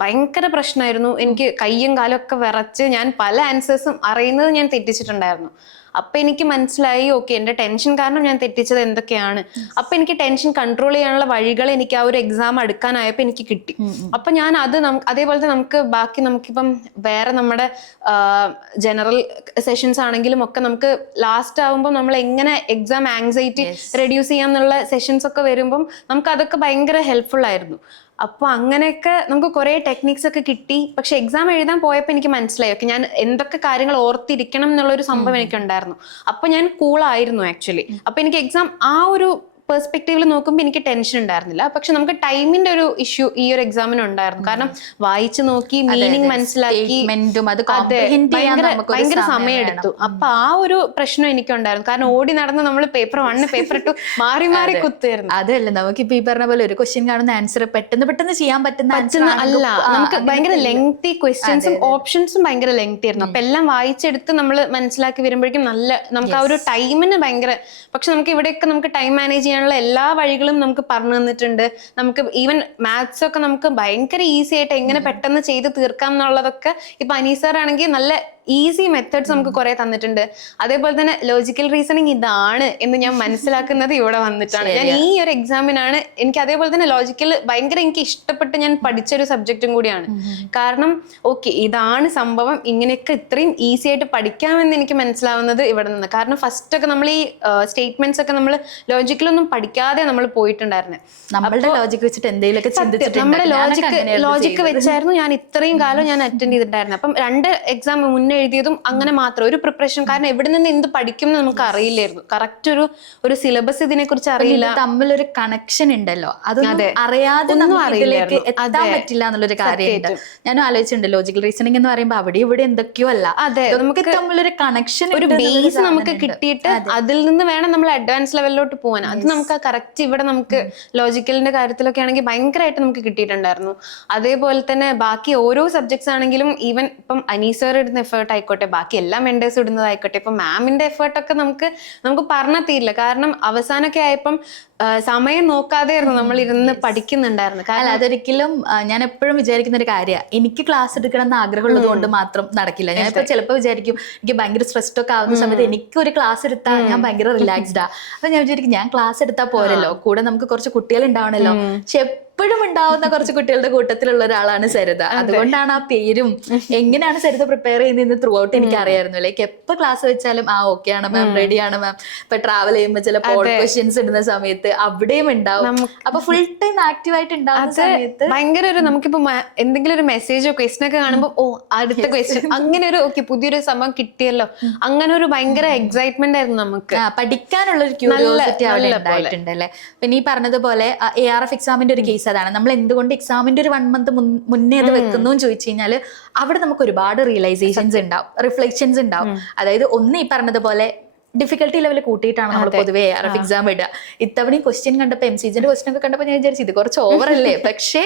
ഭയങ്കര പ്രശ്നമായിരുന്നു. എനിക്ക് കയ്യും കാലും ഒക്കെ വിറച്ച് ഞാൻ പല ആൻസേഴ്സും അറിയുന്നത് ഞാൻ തെറ്റിച്ചിട്ടുണ്ടായിരുന്നു. അപ്പൊ എനിക്ക് മനസ്സിലായി ഓക്കെ എന്റെ ടെൻഷൻ കാരണം ഞാൻ തെറ്റിച്ചത് എന്തൊക്കെയാണ്. അപ്പൊ എനിക്ക് ടെൻഷൻ കൺട്രോൾ ചെയ്യാനുള്ള വഴികൾ എനിക്ക് ആ ഒരു എക്സാം അടുക്കാനായപ്പോ എനിക്ക് കിട്ടി. അപ്പൊ ഞാൻ അതേപോലത്തെ നമുക്കിപ്പം വേറെ നമ്മുടെ ജനറൽ സെഷൻസ് ആണെങ്കിലും ഒക്കെ നമുക്ക് ലാസ്റ്റ് ആവുമ്പോൾ നമ്മൾ എങ്ങനെ എക്സാം ആങ്സൈറ്റി റെഡ്യൂസ് ചെയ്യാം എന്നുള്ള സെഷൻസ് ഒക്കെ വരുമ്പം നമുക്ക് അതൊക്കെ ഭയങ്കര ഹെൽപ്ഫുൾ ആയിരുന്നു. അപ്പോൾ അങ്ങനെയൊക്കെ നമുക്ക് കുറെ ടെക്നിക്സ് ഒക്കെ കിട്ടി. പക്ഷെ എക്സാം എഴുതാൻ പോയപ്പോൾ എനിക്ക് മനസ്സിലായി ഓക്കെ ഞാൻ എന്തൊക്കെ കാര്യങ്ങൾ ഓർത്തിരിക്കണം എന്നുള്ളൊരു സംഭവം എനിക്കുണ്ടായിരുന്നു. അപ്പൊ ഞാൻ കൂളായിരുന്നു ആക്ച്വലി. അപ്പൊ എനിക്ക് എക്സാം ആ ഒരു പെർസ്പെക്റ്റീവിൽ നോക്കുമ്പോൾ എനിക്ക് ടെൻഷൻ ഉണ്ടായിരുന്നില്ല. പക്ഷെ നമുക്ക് ടൈമിന്റെ ഒരു ഇഷ്യൂ ഈ ഒരു എക്സാമിന് ഉണ്ടായിരുന്നു. കാരണം വായിച്ചു നോക്കി മീനിങ് മനസ്സിലാക്കി ഭയങ്കര സമയം എടുത്തു. അപ്പൊ ആ ഒരു പ്രശ്നം എനിക്കുണ്ടായിരുന്നു. കാരണം ഓടി നടന്ന് നമ്മൾ പേപ്പർ 1 പേപ്പർ 2 മാറി കുത്തുമായിരുന്നു. അതല്ല നമുക്കിപ്പോ ഈ പറഞ്ഞ പോലെ ഒരു ക്വസ്റ്റ്യൻ കാണുന്ന ആൻസർ പെട്ടെന്ന് ചെയ്യാൻ പറ്റുന്ന അല്ല, നമുക്ക് ഭയങ്കര ലെങ്തി ക്വസ്റ്റ്യൻസും ഓപ്ഷൻസും ഭയങ്കര ലെങ്തി ആയിരുന്നു. അപ്പൊ എല്ലാം വായിച്ചെടുത്ത് നമ്മൾ മനസ്സിലാക്കി വരുമ്പോഴേക്കും നമുക്ക് ആ ഒരു ടൈമിന് ഭയങ്കര. പക്ഷെ നമുക്ക് ഇവിടെയൊക്കെ നമുക്ക് ടൈം മാനേജ് ചെയ്യാനുള്ള എല്ലാ വഴികളും നമുക്ക് പറഞ്ഞു തന്നിട്ടുണ്ട്. നമുക്ക് ഈവൻ മാത്സ് ഒക്കെ നമുക്ക് ഭയങ്കര ഈസി ആയിട്ട് എങ്ങനെ പെട്ടെന്ന് ചെയ്ത് തീർക്കാം എന്നുള്ളതൊക്കെ ഇപ്പൊ അനീസർ ആണെങ്കിൽ നല്ല ഈസി മെത്തേഡ്സ് നമുക്ക് കുറെ തന്നിട്ടുണ്ട്. അതേപോലെ തന്നെ ലോജിക്കൽ റീസണിങ് ഇതാണ് എന്ന് ഞാൻ മനസ്സിലാക്കുന്നത് ഇവിടെ വന്നിട്ടാണ്. ഞാൻ ഈ ഒരു എക്സാമിനാണ് എനിക്ക് അതേപോലെ തന്നെ ലോജിക്കൽ ഭയങ്കര എനിക്ക് ഇഷ്ടപ്പെട്ട് ഞാൻ പഠിച്ചൊരു സബ്ജക്റ്റും കൂടിയാണ്. കാരണം ഓക്കെ ഇതാണ് സംഭവം, ഇങ്ങനെയൊക്കെ ഇത്രയും ഈസി ആയിട്ട് പഠിക്കാമെന്ന് എനിക്ക് മനസ്സിലാവുന്നത് ഇവിടെ നിന്ന്. കാരണം ഫസ്റ്റ് ഒക്കെ നമ്മൾ ഈ സ്റ്റേറ്റ്മെന്റ്സ് ഒക്കെ നമ്മൾ ലോജിക്കലൊന്നും പഠിക്കാതെ നമ്മൾ പോയിട്ടുണ്ടായിരുന്നത്. നമ്മുടെ ലോജിക് വെച്ചിട്ട് എന്തെങ്കിലുമൊക്കെ നമ്മുടെ ലോജിക്ക് വെച്ചായിരുന്നു ഞാൻ ഇത്രയും കാലം ഞാൻ അറ്റൻഡ് ചെയ്തിട്ടുണ്ടായിരുന്നത്. അപ്പം 2 എക്സാം മുന്നേ എഴുതിയതും അങ്ങനെ മാത്രം ഒരു പ്രിപ്പറേഷൻ. കാരണം എവിടെ നിന്ന് എന്ത് പഠിക്കും എന്ന് നമുക്ക് അറിയില്ലായിരുന്നു. കറക്റ്റ് ഒരു സിലബസ് ഇതിനെ കുറിച്ച് അറിയില്ല. തമ്മിലൊരു കണക്ഷൻ ഉണ്ടല്ലോ, അതൊന്നും അറിയാതെ ഇതിലേക്ക് എത്താൻ പറ്റില്ല എന്നുള്ളൊരു കാര്യമുണ്ട്. ഞാനും ആലോചിച്ചിട്ടുണ്ട് ലോജിക്കൽ റീസണിംഗ് എന്ന് പറയുമ്പോൾ അവിടെ ഇവിടെ എന്തൊക്കെയോ അല്ല. അതെ, നമുക്ക് തമ്മിലൊരു കണക്ഷൻ, ഒരു ബേസ് നമുക്ക് കിട്ടിയിട്ട് അതിൽ നിന്ന് വേണം നമ്മൾ അഡ്വാൻസ് ലെവലിലോട്ട് പോകാൻ. അത് നമുക്ക് കറക്റ്റ് ഇവിടെ നമുക്ക് ലോജിക്കലിന്റെ കാര്യത്തിലൊക്കെ ആണെങ്കിൽ ഭയങ്കരമായിട്ട് നമുക്ക് കിട്ടിയിട്ടുണ്ടായിരുന്നു. അതേപോലെ തന്നെ ബാക്കി ഓരോ സബ്ജക്ട്സ് ആണെങ്കിലും ഈവൻ ഇപ്പം അനീസർ ഇടുന്ന എഫേർട്ട് ആയിക്കോട്ടെ, ബാക്കി എല്ലാ മെന്റേഴ്സ് ഇടുന്നതായിക്കോട്ടെ, ഇപ്പൊ മാമിന്റെ എഫേർട്ടൊക്കെ നമുക്ക് പറഞ്ഞാൽ തീരില്ല. കാരണം അവസാനമൊക്കെ ആയപ്പം സമയം നോക്കാതെയായിരുന്നു നമ്മൾ ഇരുന്ന് പഠിക്കുന്നുണ്ടായിരുന്നു. കാരണം അതൊരിക്കലും ഞാൻ എപ്പോഴും വിചാരിക്കുന്ന ഒരു കാര്യമാണ്, എനിക്ക് ക്ലാസ് എടുക്കണം എന്ന് ആഗ്രഹമുള്ളത് കൊണ്ട് മാത്രം നടക്കില്ല. ഞാനിപ്പോ ചിലപ്പോൾ വിചാരിക്കും എനിക്ക് ഭയങ്കര സ്ട്രെസ്ഡ് ഒക്കെ ആവുന്ന സമയത്ത് എനിക്ക് ഒരു ക്ലാസ് എടുത്താൽ ഞാൻ ഭയങ്കര റിലാക്സ്ഡാ. അപ്പൊ ഞാൻ വിചാരിക്കും ഞാൻ ക്ലാസ് എടുത്താൽ പോരല്ലോ, കൂടെ നമുക്ക് കുറച്ച് കുട്ടികൾ ഉണ്ടാവണല്ലോ. പക്ഷെ എപ്പോഴും ഉണ്ടാവുന്ന കുറച്ച് കുട്ടികളുടെ കൂട്ടത്തിലുള്ള ഒരാളാണ് സരിത. അതുകൊണ്ടാണ് ആ പേരും. എങ്ങനെയാണ് സരിത പ്രിപ്പയർ ചെയ്യുന്നത് ത്രൂ ഔട്ട് എനിക്ക് അറിയായിരുന്നു. ലൈക്ക് എപ്പോ ക്ലാസ് വെച്ചാലും ഓക്കെ ആണ് മാം, റെഡി ആണ് മാം. ഇപ്പൊ ട്രാവൽ ചെയ്യുമ്പോൾ ചില പോൾ ക്വസ്റ്റ്യൻസ് ഇടുന്ന സമയത്ത് അവിടെയും ഉണ്ടാവും. അപ്പൊ ഫുൾ ടൈം ആക്റ്റീവ് ആയിട്ട് ഉണ്ടാവുന്ന സമയത്ത് ഭയങ്കര നമുക്കിപ്പോ എന്തെങ്കിലും ഒരു മെസ്സേജോ ക്വസ്റ്റ്യൻ ഒക്കെ കാണുമ്പോൾ ഓ അടുത്ത ക്വസ്റ്റ്യൻ അങ്ങനെ ഓക്കെ പുതിയൊരു സംഭവം കിട്ടിയല്ലോ, അങ്ങനെ ഒരു ഭയങ്കര എക്സൈറ്റ്മെന്റ് ആയിരുന്നു നമുക്ക്. പഠിക്കാനുള്ള ഒരു ക്യൂരിയോസിറ്റി അവിടെ ഉണ്ടായിട്ടുണ്ട് അല്ലെ. പിന്നെ ഈ പറഞ്ഞതുപോലെ ARF എക്സാമിന്റെ ഒരു കേസ് അതാണ്. നമ്മൾ എന്തുകൊണ്ട് എക്സാമിന്റെ ഒരു 1 മന്ത് മുന്നേ അത് വെക്കുന്നു എന്ന് ചോദിച്ചു കഴിഞ്ഞാൽ അവിടെ നമുക്ക് ഒരുപാട് റിയലൈസേഷൻസ് ഉണ്ടാവും, റിഫ്ലക്ഷൻസ് ഉണ്ടാവും. അതായത് ഒന്ന് ഈ പറഞ്ഞതുപോലെ ഡിഫിക്കൽട്ടി ലെവൽ കൂട്ടിയിട്ടാണ് നമ്മൾ പൊതുവേ ARF എക്സാം ഇടുക. ഇത്തവണ ക്വസ്റ്റ്യൻ കണ്ടപ്പോൾ MCGന്റെ ക്വസ്റ്റ്യൻ ഒക്കെ കണ്ടപ്പോൾ ഞാൻ വിചാരിച്ചു ഇത് കുറച്ച് ഓവർ അല്ലേ, പക്ഷേ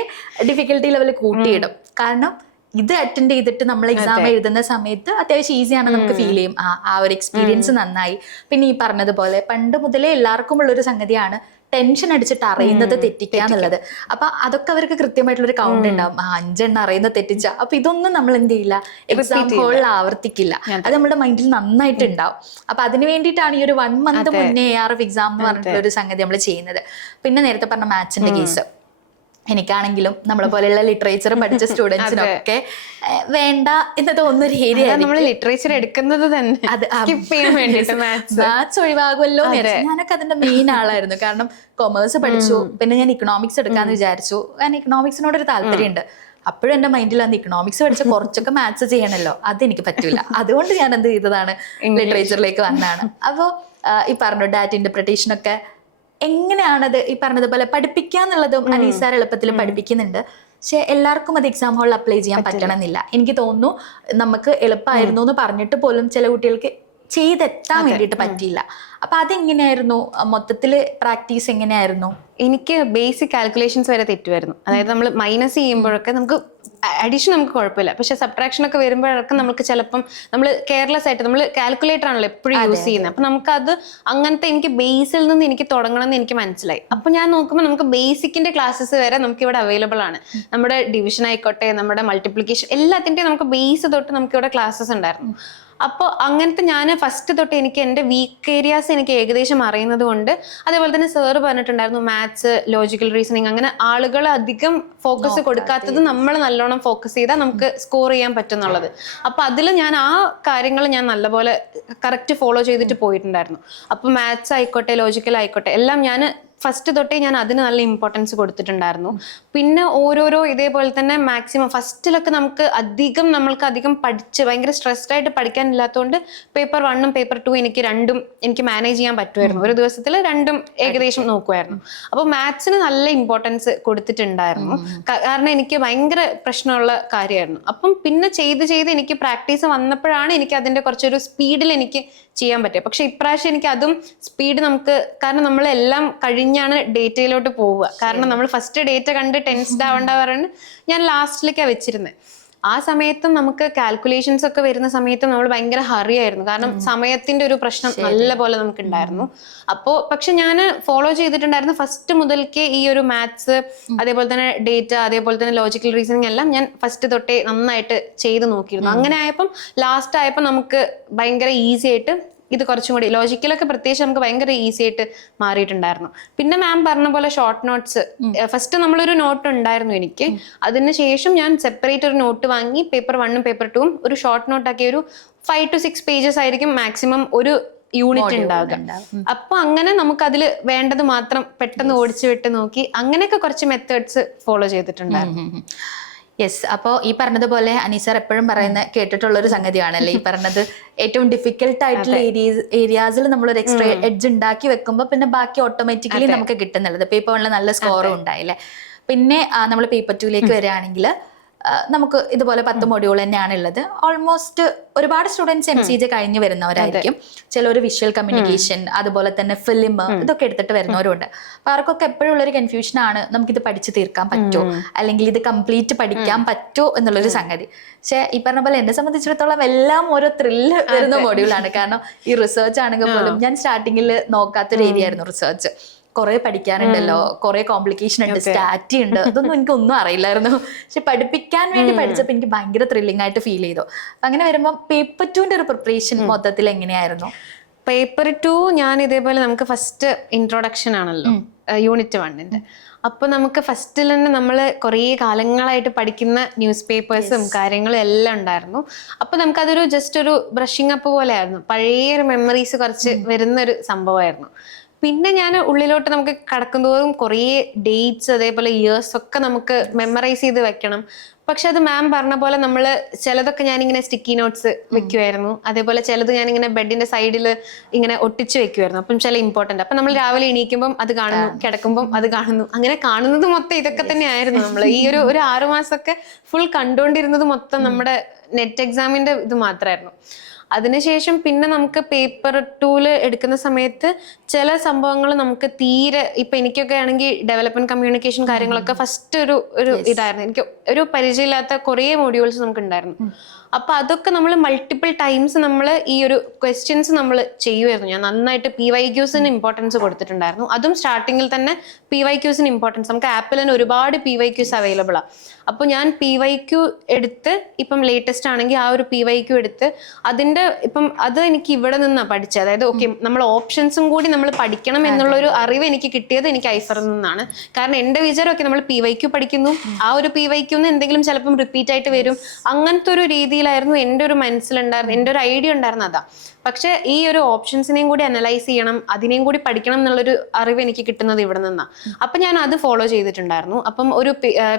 ഡിഫിക്കൽട്ടി ലെവൽ കൂട്ടിയിടും. കാരണം ഇത് അറ്റൻഡ് ചെയ്തിട്ട് നമ്മൾ എക്സാം എഴുതുന്ന സമയത്ത് അത്യാവശ്യം ഈസിയാണ് നമുക്ക് ഫീൽ ചെയ്യും. ആ ഒരു എക്സ്പീരിയൻസ് നന്നായി. പിന്നെ ഈ പറഞ്ഞതുപോലെ പണ്ട് മുതലേ എല്ലാവർക്കും ഉള്ളൊരു സംഗതിയാണ് ടെൻഷൻ അടിച്ചിട്ട് അറിയുന്നത് തെറ്റിക്കുക എന്നുള്ളത്. അപ്പൊ അതൊക്കെ അവർക്ക് കൃത്യമായിട്ടുള്ളൊരു കൗണ്ട് ഉണ്ടാവും. 5 എണ്ണം അറിയുന്നത് തെറ്റിച്ച. അപ്പൊ ഇതൊന്നും നമ്മൾ എന്ത് ചെയ്യില്ല, എക്സാം ഹോളിൽ ആവർത്തിക്കില്ല. അത് നമ്മുടെ മൈൻഡിൽ നന്നായിട്ട് ഉണ്ടാവും. അപ്പൊ അതിന് വേണ്ടിയിട്ടാണ് ഈ ഒരു 1 month മുന്നേ ARF എക്സാം എന്ന് പറഞ്ഞിട്ടുള്ള ഒരു സംഗതി നമ്മൾ ചെയ്യുന്നത്. പിന്നെ നേരത്തെ പറഞ്ഞ മാത്സിന്റെ കേസ്, എനിക്കാണെങ്കിലും നമ്മളെ പോലെയുള്ള ലിറ്ററേച്ചർ പഠിച്ച സ്റ്റുഡൻസിനൊക്കെ വേണ്ട എന്ന് തോന്നുന്നൊരു ഏരിയ. നമ്മൾ ലിറ്ററേച്ചർ എടുക്കുന്നത് തന്നെ മാത്സ് ഒഴിവാകുമല്ലോ. ഞാനൊക്കെ അതിന്റെ മെയിൻ ആളായിരുന്നു. കാരണം കൊമേഴ്സ് പഠിച്ചു, പിന്നെ ഞാൻ ഇക്കണോമിക്സ് എടുക്കാന്ന് വിചാരിച്ചു. കാരണം ഇക്കണോമിക്സിനോട് ഒരു താല്പര്യമുണ്ട്. അപ്പോഴും എന്റെ മൈൻഡിൽ വന്ന് ഇക്കണോമിക്സ് പഠിച്ച കുറച്ചൊക്കെ മാത്സ് ചെയ്യണല്ലോ, അതെനിക്ക് പറ്റൂല. അതുകൊണ്ട് ഞാൻ എന്ത് ചെയ്തതാണ്, ലിറ്ററേച്ചറിലേക്ക് വന്നതാണ്. അപ്പോൾ ഈ പറഞ്ഞു ഡാറ്റ ഇന്റർപ്രിട്ടേഷൻ ഒക്കെ എങ്ങനെയാണത് ഈ പറഞ്ഞതുപോലെ പഠിപ്പിക്കാന്നുള്ളതും അനീസാർ എളുപ്പത്തിൽ പഠിപ്പിക്കുന്നുണ്ട്. പക്ഷെ എല്ലാവർക്കും അത് എക്സാം ഹോളിൽ അപ്ലൈ ചെയ്യാൻ പറ്റണമെന്നില്ല. എനിക്ക് തോന്നുന്നു നമുക്ക് എളുപ്പമായിരുന്നു എന്ന് പറഞ്ഞിട്ട് പോലും ചില കുട്ടികൾക്ക് ചെയ്തെത്താൻ വേണ്ടിയിട്ട് പറ്റിയില്ല. അപ്പൊ അതെങ്ങനെയായിരുന്നു, മൊത്തത്തില് പ്രാക്ടീസ് എങ്ങനെയായിരുന്നു? എനിക്ക് ബേസിക് കാൽക്കുലേഷൻസ് വരെ തെറ്റുമായിരുന്നു. അതായത് നമ്മൾ മൈനസ് ചെയ്യുമ്പോഴൊക്കെ നമുക്ക് അഡീഷൻ നമുക്ക് കുഴപ്പമില്ല, പക്ഷെ സബ്ട്രാക്ഷൻ ഒക്കെ വരുമ്പോഴൊക്കെ നമുക്ക് ചിലപ്പം നമ്മൾ കെയർലെസ് ആയിട്ട് നമ്മൾ കാൽക്കുലേറ്റർ ആണല്ലോ എപ്പോഴും യൂസ് ചെയ്യുന്നത്. അപ്പൊ നമുക്കത് അങ്ങനത്തെ എനിക്ക് ബേസിൽ നിന്ന് എനിക്ക് തുടങ്ങണം എന്ന് എനിക്ക് മനസ്സിലായി. അപ്പൊ ഞാൻ നോക്കുമ്പോൾ നമുക്ക് ബേസിക്കിന്റെ ക്ലാസ്സസ് വരെ നമുക്ക് ഇവിടെ അവൈലബിൾ ആണ്. നമ്മുടെ ഡിവിഷൻ ആയിക്കോട്ടെ, നമ്മുടെ മൾട്ടിപ്ലിക്കേഷൻ, എല്ലാത്തിന്റെയും നമുക്ക് ബേസ് തൊട്ട് നമുക്ക് ഇവിടെ ക്ലാസ്സസ് ഉണ്ടായിരുന്നു. അപ്പോൾ അങ്ങനത്തെ ഞാൻ ഫസ്റ്റ് തൊട്ട് എനിക്ക് എൻ്റെ വീക്ക് ഏരിയാസ് എനിക്ക് ഏകദേശം അറിയുന്നത് കൊണ്ട്, അതേപോലെ തന്നെ സാറ് പറഞ്ഞിട്ടുണ്ടായിരുന്നു മാത്സ്, ലോജിക്കൽ റീസണിങ്, അങ്ങനെ ആളുകൾ അധികം ഫോക്കസ് കൊടുക്കാത്തത് നമ്മൾ നല്ലോണം ഫോക്കസ് ചെയ്താൽ നമുക്ക് സ്കോർ ചെയ്യാൻ പറ്റും എന്നുള്ളത്. അപ്പൊ അതിൽ ഞാൻ ആ കാര്യങ്ങൾ ഞാൻ നല്ലപോലെ കറക്റ്റ് ഫോളോ ചെയ്തിട്ട് പോയിട്ടുണ്ടായിരുന്നു. അപ്പൊ മാത്സ് ആയിക്കോട്ടെ, ലോജിക്കൽ ആയിക്കോട്ടെ, എല്ലാം ഞാൻ ഫസ്റ്റ് തൊട്ടേ ഞാൻ അതിന് നല്ല ഇമ്പോർട്ടൻസ് കൊടുത്തിട്ടുണ്ടായിരുന്നു. പിന്നെ ഓരോരോ ഇതേപോലെ തന്നെ മാക്സിമം ഫസ്റ്റിലൊക്കെ നമ്മൾക്ക് അധികം പഠിച്ച് ഭയങ്കര സ്ട്രെസ്ഡ് ആയിട്ട് പഠിക്കാനില്ലാത്തതുകൊണ്ട് പേപ്പർ 1ഉം പേപ്പർ 2 എനിക്ക് രണ്ടും എനിക്ക് മാനേജ് ചെയ്യാൻ പറ്റുമായിരുന്നു. ഒരു ദിവസത്തിൽ രണ്ടും ഏകദേശം നോക്കുമായിരുന്നു. അപ്പോൾ മാത്സിന് നല്ല ഇമ്പോർട്ടൻസ് കൊടുത്തിട്ടുണ്ടായിരുന്നു. കാരണം എനിക്ക് ഭയങ്കര പ്രശ്നമുള്ള കാര്യമായിരുന്നു. അപ്പം പിന്നെ ചെയ്ത് എനിക്ക് പ്രാക്ടീസ് വന്നപ്പോഴാണ് എനിക്ക് അതിന്റെ കുറച്ചൊരു സ്പീഡിൽ എനിക്ക് ചെയ്യാൻ പറ്റുക. പക്ഷെ ഇപ്രാവശ്യം എനിക്ക് അതും സ്പീഡ് കാരണം നമ്മളെല്ലാം കഴിഞ്ഞാണ് ഡേറ്റയിലോട്ട് പോവുക. കാരണം നമ്മൾ ഫസ്റ്റ് ഡേറ്റ കണ്ട് ടെൻസ്ഡ് ആവേണ്ട പറഞ്ഞ് ഞാൻ ലാസ്റ്റിലേക്കാണ് വെച്ചിരുന്നത്. ആ സമയത്തും നമുക്ക് കാൽക്കുലേഷൻസ് ഒക്കെ വരുന്ന സമയത്തും നമ്മൾ ഭയങ്കര ഹറി ആയിരുന്നു. കാരണം സമയത്തിന്റെ ഒരു പ്രശ്നം നല്ല പോലെ നമുക്ക് ഉണ്ടായിരുന്നു. പക്ഷെ ഞാൻ ഫോളോ ചെയ്തിട്ടുണ്ടായിരുന്നു ഫസ്റ്റ് മുതൽക്കേ ഈ ഒരു മാത്സ്, അതേപോലെ തന്നെ ഡേറ്റ, അതേപോലെ തന്നെ ലോജിക്കൽ റീസണിങ് എല്ലാം ഞാൻ ഫസ്റ്റ് തൊട്ടേ നന്നായിട്ട് ചെയ്ത് നോക്കിയിരുന്നു. അങ്ങനെ ആയപ്പം ലാസ്റ്റ് ആയപ്പോൾ നമുക്ക് ഭയങ്കര ഈസി ആയിട്ട് ഇത് കുറച്ചും കൂടി ലോജിക്കലൊക്കെ പ്രത്യേകിച്ച് നമുക്ക് ഭയങ്കര ഈസി ആയിട്ട് മാറിയിട്ടുണ്ടായിരുന്നു. പിന്നെ മാം പറഞ്ഞ പോലെ ഷോർട്ട് നോട്ട്സ്, ഫസ്റ്റ് നമ്മളൊരു നോട്ട് ഉണ്ടായിരുന്നു എനിക്ക്. അതിനുശേഷം ഞാൻ സെപ്പറേറ്റ് ഒരു നോട്ട് വാങ്ങി പേപ്പർ 1ഉം പേപ്പർ 2ഉം ഒരു ഷോർട്ട് നോട്ട് ആക്കി ഒരു 5 to 6 pages ആയിരിക്കും മാക്സിമം ഒരു യൂണിറ്റ് ഉണ്ടാവുക. അപ്പൊ അങ്ങനെ നമുക്ക് അതിൽ വേണ്ടത് മാത്രം പെട്ടെന്ന് ഓടിച്ചു വിട്ട് നോക്കി അങ്ങനെയൊക്കെ കുറച്ച് മെത്തേഡ്സ് ഫോളോ ചെയ്തിട്ടുണ്ടായിരുന്നു. യെസ്. അപ്പോൾ ഈ പറഞ്ഞതുപോലെ അനീസർ എപ്പോഴും കേട്ടിട്ടുള്ള ഒരു സംഗതിയാണല്ലേ ഈ പറഞ്ഞത്, ഏറ്റവും ഡിഫിക്കൽട്ട് ആയിട്ടുള്ള ഏരിയാസിൽ നമ്മൾ ഒരു എക്സ്ട്രാ എഡ്ജ് ഉണ്ടാക്കി വെക്കുമ്പോൾ പിന്നെ ബാക്കി ഓട്ടോമാറ്റിക്കലി നമുക്ക് കിട്ടുന്നുള്ളത്. പേപ്പർ 1 നല്ല സ്കോറും ഉണ്ടായില്ലേ. പിന്നെ നമ്മൾ പേപ്പർ 2ലേക്ക് വരികയാണെങ്കിൽ നമുക്ക് ഇതുപോലെ 10 മൊഡ്യൂൾ തന്നെയാണ് ഉള്ളത്. ഓൾമോസ്റ്റ് ഒരുപാട് സ്റ്റുഡൻസ് MCJ കഴിഞ്ഞ് വരുന്നവരായിരിക്കും. ചിലർ വിഷ്വൽ കമ്മ്യൂണിക്കേഷൻ, അതുപോലെ തന്നെ ഫിലിം, ഇതൊക്കെ എടുത്തിട്ട് വരുന്നവരുണ്ട്. അപ്പൊ അവർക്കൊക്കെ എപ്പോഴും ഉള്ളൊരു കൺഫ്യൂഷൻ ആണ്, നമുക്കിത് പഠിച്ചു തീർക്കാൻ പറ്റുമോ, അല്ലെങ്കിൽ ഇത് കംപ്ലീറ്റ് പഠിക്കാൻ പറ്റുമോ എന്നുള്ളൊരു സംഗതി. പക്ഷെ ഈ പറഞ്ഞ പോലെ എന്നെ സംബന്ധിച്ചിടത്തോളം എല്ലാം ഓരോ ത്രില്ല് വരുന്ന മൊഡ്യൂളാണ്. കാരണം ഈ റിസർച്ച് ആണെങ്കിൽ പോലും ഞാൻ സ്റ്റാർട്ടിങ്ങിൽ നോക്കാത്തൊരു ഏരിയ ആയിരുന്നു റിസർച്ച്. കുറെ പഠിക്കാനുണ്ടല്ലോ, കുറെ കോംപ്ലിക്കേഷൻ ഉണ്ട്, സ്റ്റാറ്റി ഉണ്ട്, അതൊന്നും എനിക്ക് ഒന്നും അറിയില്ലായിരുന്നു. പക്ഷെ പഠിപ്പിക്കാൻ വേണ്ടി പഠിച്ചപ്പോൾ എനിക്ക് ഭയങ്കര ത്രില്ലിംഗ് ആയിട്ട് ഫീൽ ചെയ്തു. അങ്ങനെ വരുമ്പോൾ പേപ്പർ 2ന്റെ ഒരു പ്രിപ്പറേഷൻ മൊത്തത്തിൽ എങ്ങനെയായിരുന്നു? പേപ്പർ 2 ഞാൻ ഇതേപോലെ നമുക്ക് ഫസ്റ്റ് ഇൻട്രൊഡക്ഷൻ ആണല്ലോ യൂണിറ്റ് 1ന്റെ. അപ്പൊ നമുക്ക് ഫസ്റ്റിൽ തന്നെ നമ്മൾ കുറേ കാലങ്ങളായിട്ട് പഠിക്കുന്ന ന്യൂസ് പേപ്പേഴ്സും കാര്യങ്ങളും എല്ലാം ഉണ്ടായിരുന്നു. അപ്പൊ നമുക്കതൊരു ജസ്റ്റ് ഒരു ബ്രഷിങ് അപ്പ് പോലെ ആയിരുന്നു. പഴയ ഒരു മെമ്മറീസ് കുറച്ച് വരുന്നൊരു സംഭവമായിരുന്നു. പിന്നെ ഞാൻ ഉള്ളിലോട്ട് നമുക്ക് കടക്കുന്തോറും കുറേ ഡേറ്റ്സ്, അതേപോലെ ഇയേഴ്സ് ഒക്കെ നമുക്ക് മെമ്മറൈസ് ചെയ്ത് വെക്കണം. പക്ഷെ അത് മാം പറഞ്ഞ പോലെ നമ്മൾ ചിലതൊക്കെ ഞാനിങ്ങനെ സ്റ്റിക്കി നോട്ട്സ് വെക്കുമായിരുന്നു. അതേപോലെ ചിലത് ഞാനിങ്ങനെ ബെഡിന്റെ സൈഡിൽ ഇങ്ങനെ ഒട്ടിച്ച് വെക്കുമായിരുന്നു. അപ്പം ചില ഇമ്പോർട്ടന്റ്, അപ്പൊ നമ്മൾ രാവിലെ എണീക്കുമ്പോൾ അത് കാണുന്നു, കിടക്കുമ്പോൾ അത് കാണുന്നു, അങ്ങനെ കാണുന്നത് മൊത്തം ഇതൊക്കെ തന്നെ ആയിരുന്നു. നമ്മൾ ഈ ഒരു 6 മാസമൊക്കെ ഫുൾ കണ്ടുകൊണ്ടിരുന്നത് മൊത്തം നമ്മുടെ നെറ്റ് എക്സാമിന്റെ ഇത് മാത്രമായിരുന്നു. അതിനുശേഷം പിന്നെ നമുക്ക് പേപ്പർ ടൂല് എടുക്കുന്ന സമയത്ത് ചില സംഭവങ്ങൾ നമുക്ക് തീരെ ഇപ്പൊ എനിക്കൊക്കെ ആണെങ്കിൽ ഡെവലപ്മെന്റ് കമ്മ്യൂണിക്കേഷൻ കാര്യങ്ങളൊക്കെ ഫസ്റ്റ് ഒരു ഇതായിരുന്നു. എനിക്ക് ഒരു പരിചയമില്ലാത്ത കുറേ മോഡ്യൂൾസ് നമുക്ക് ഉണ്ടായിരുന്നു. അപ്പൊ അതൊക്കെ നമ്മൾ മൾട്ടിപ്പിൾ ടൈംസ് നമ്മൾ ഈ ഒരു ക്വസ്റ്റ്യൻസ് നമ്മൾ ചെയ്യുമായിരുന്നു. ഞാൻ നന്നായിട്ട് PYQസിന് ഇമ്പോർട്ടൻസ് കൊടുത്തിട്ടുണ്ടായിരുന്നു. അതും സ്റ്റാർട്ടിങ്ങിൽ തന്നെ PYQസിന് ഇമ്പോർട്ടൻസ്. നമുക്ക് ആപ്പിൽ തന്നെ ഒരുപാട് PYQs അവൈലബിൾ ആണ്. അപ്പോൾ ഞാൻ PYQ എടുത്ത് ഇപ്പം ലേറ്റസ്റ്റ് ആണെങ്കിൽ ആ ഒരു PYQ എടുത്ത് അതിന്റെ ഇപ്പം അത് എനിക്ക് ഇവിടെ നിന്നാണ് പഠിച്ചത്. അതായത് ഓക്കെ നമ്മൾ ഓപ്ഷൻസും കൂടി നമ്മൾ പഠിക്കണം എന്നുള്ളൊരു അറിവ് എനിക്ക് കിട്ടിയത് എനിക്ക് ഐഫറിൽ നിന്നാണ്. കാരണം എന്റെ വിചാരമൊക്കെ നമ്മൾ PYQ പഠിക്കുന്നു, ആ ഒരു PYQ എന്തെങ്കിലും ചിലപ്പം റിപ്പീറ്റ് ആയിട്ട് വരും, അങ്ങനത്തെ ഒരു രീതിയിലായിരുന്നു എൻ്റെ ഒരു മനസ്സിലുണ്ടായിരുന്നു, എൻ്റെ ഒരു ഐഡിയ ഉണ്ടായിരുന്നു അതാ. പക്ഷെ ഈ ഒരു ഓപ്ഷൻസിനെയും കൂടി അനലൈസ് ചെയ്യണം, അതിനെയും കൂടി പഠിക്കണം എന്നുള്ളൊരു അറിവ് എനിക്ക് കിട്ടുന്നത് ഇവിടെ നിന്നാണ്. അപ്പൊ ഞാൻ അത് ഫോളോ ചെയ്തിട്ടുണ്ടായിരുന്നു. അപ്പം ഒരു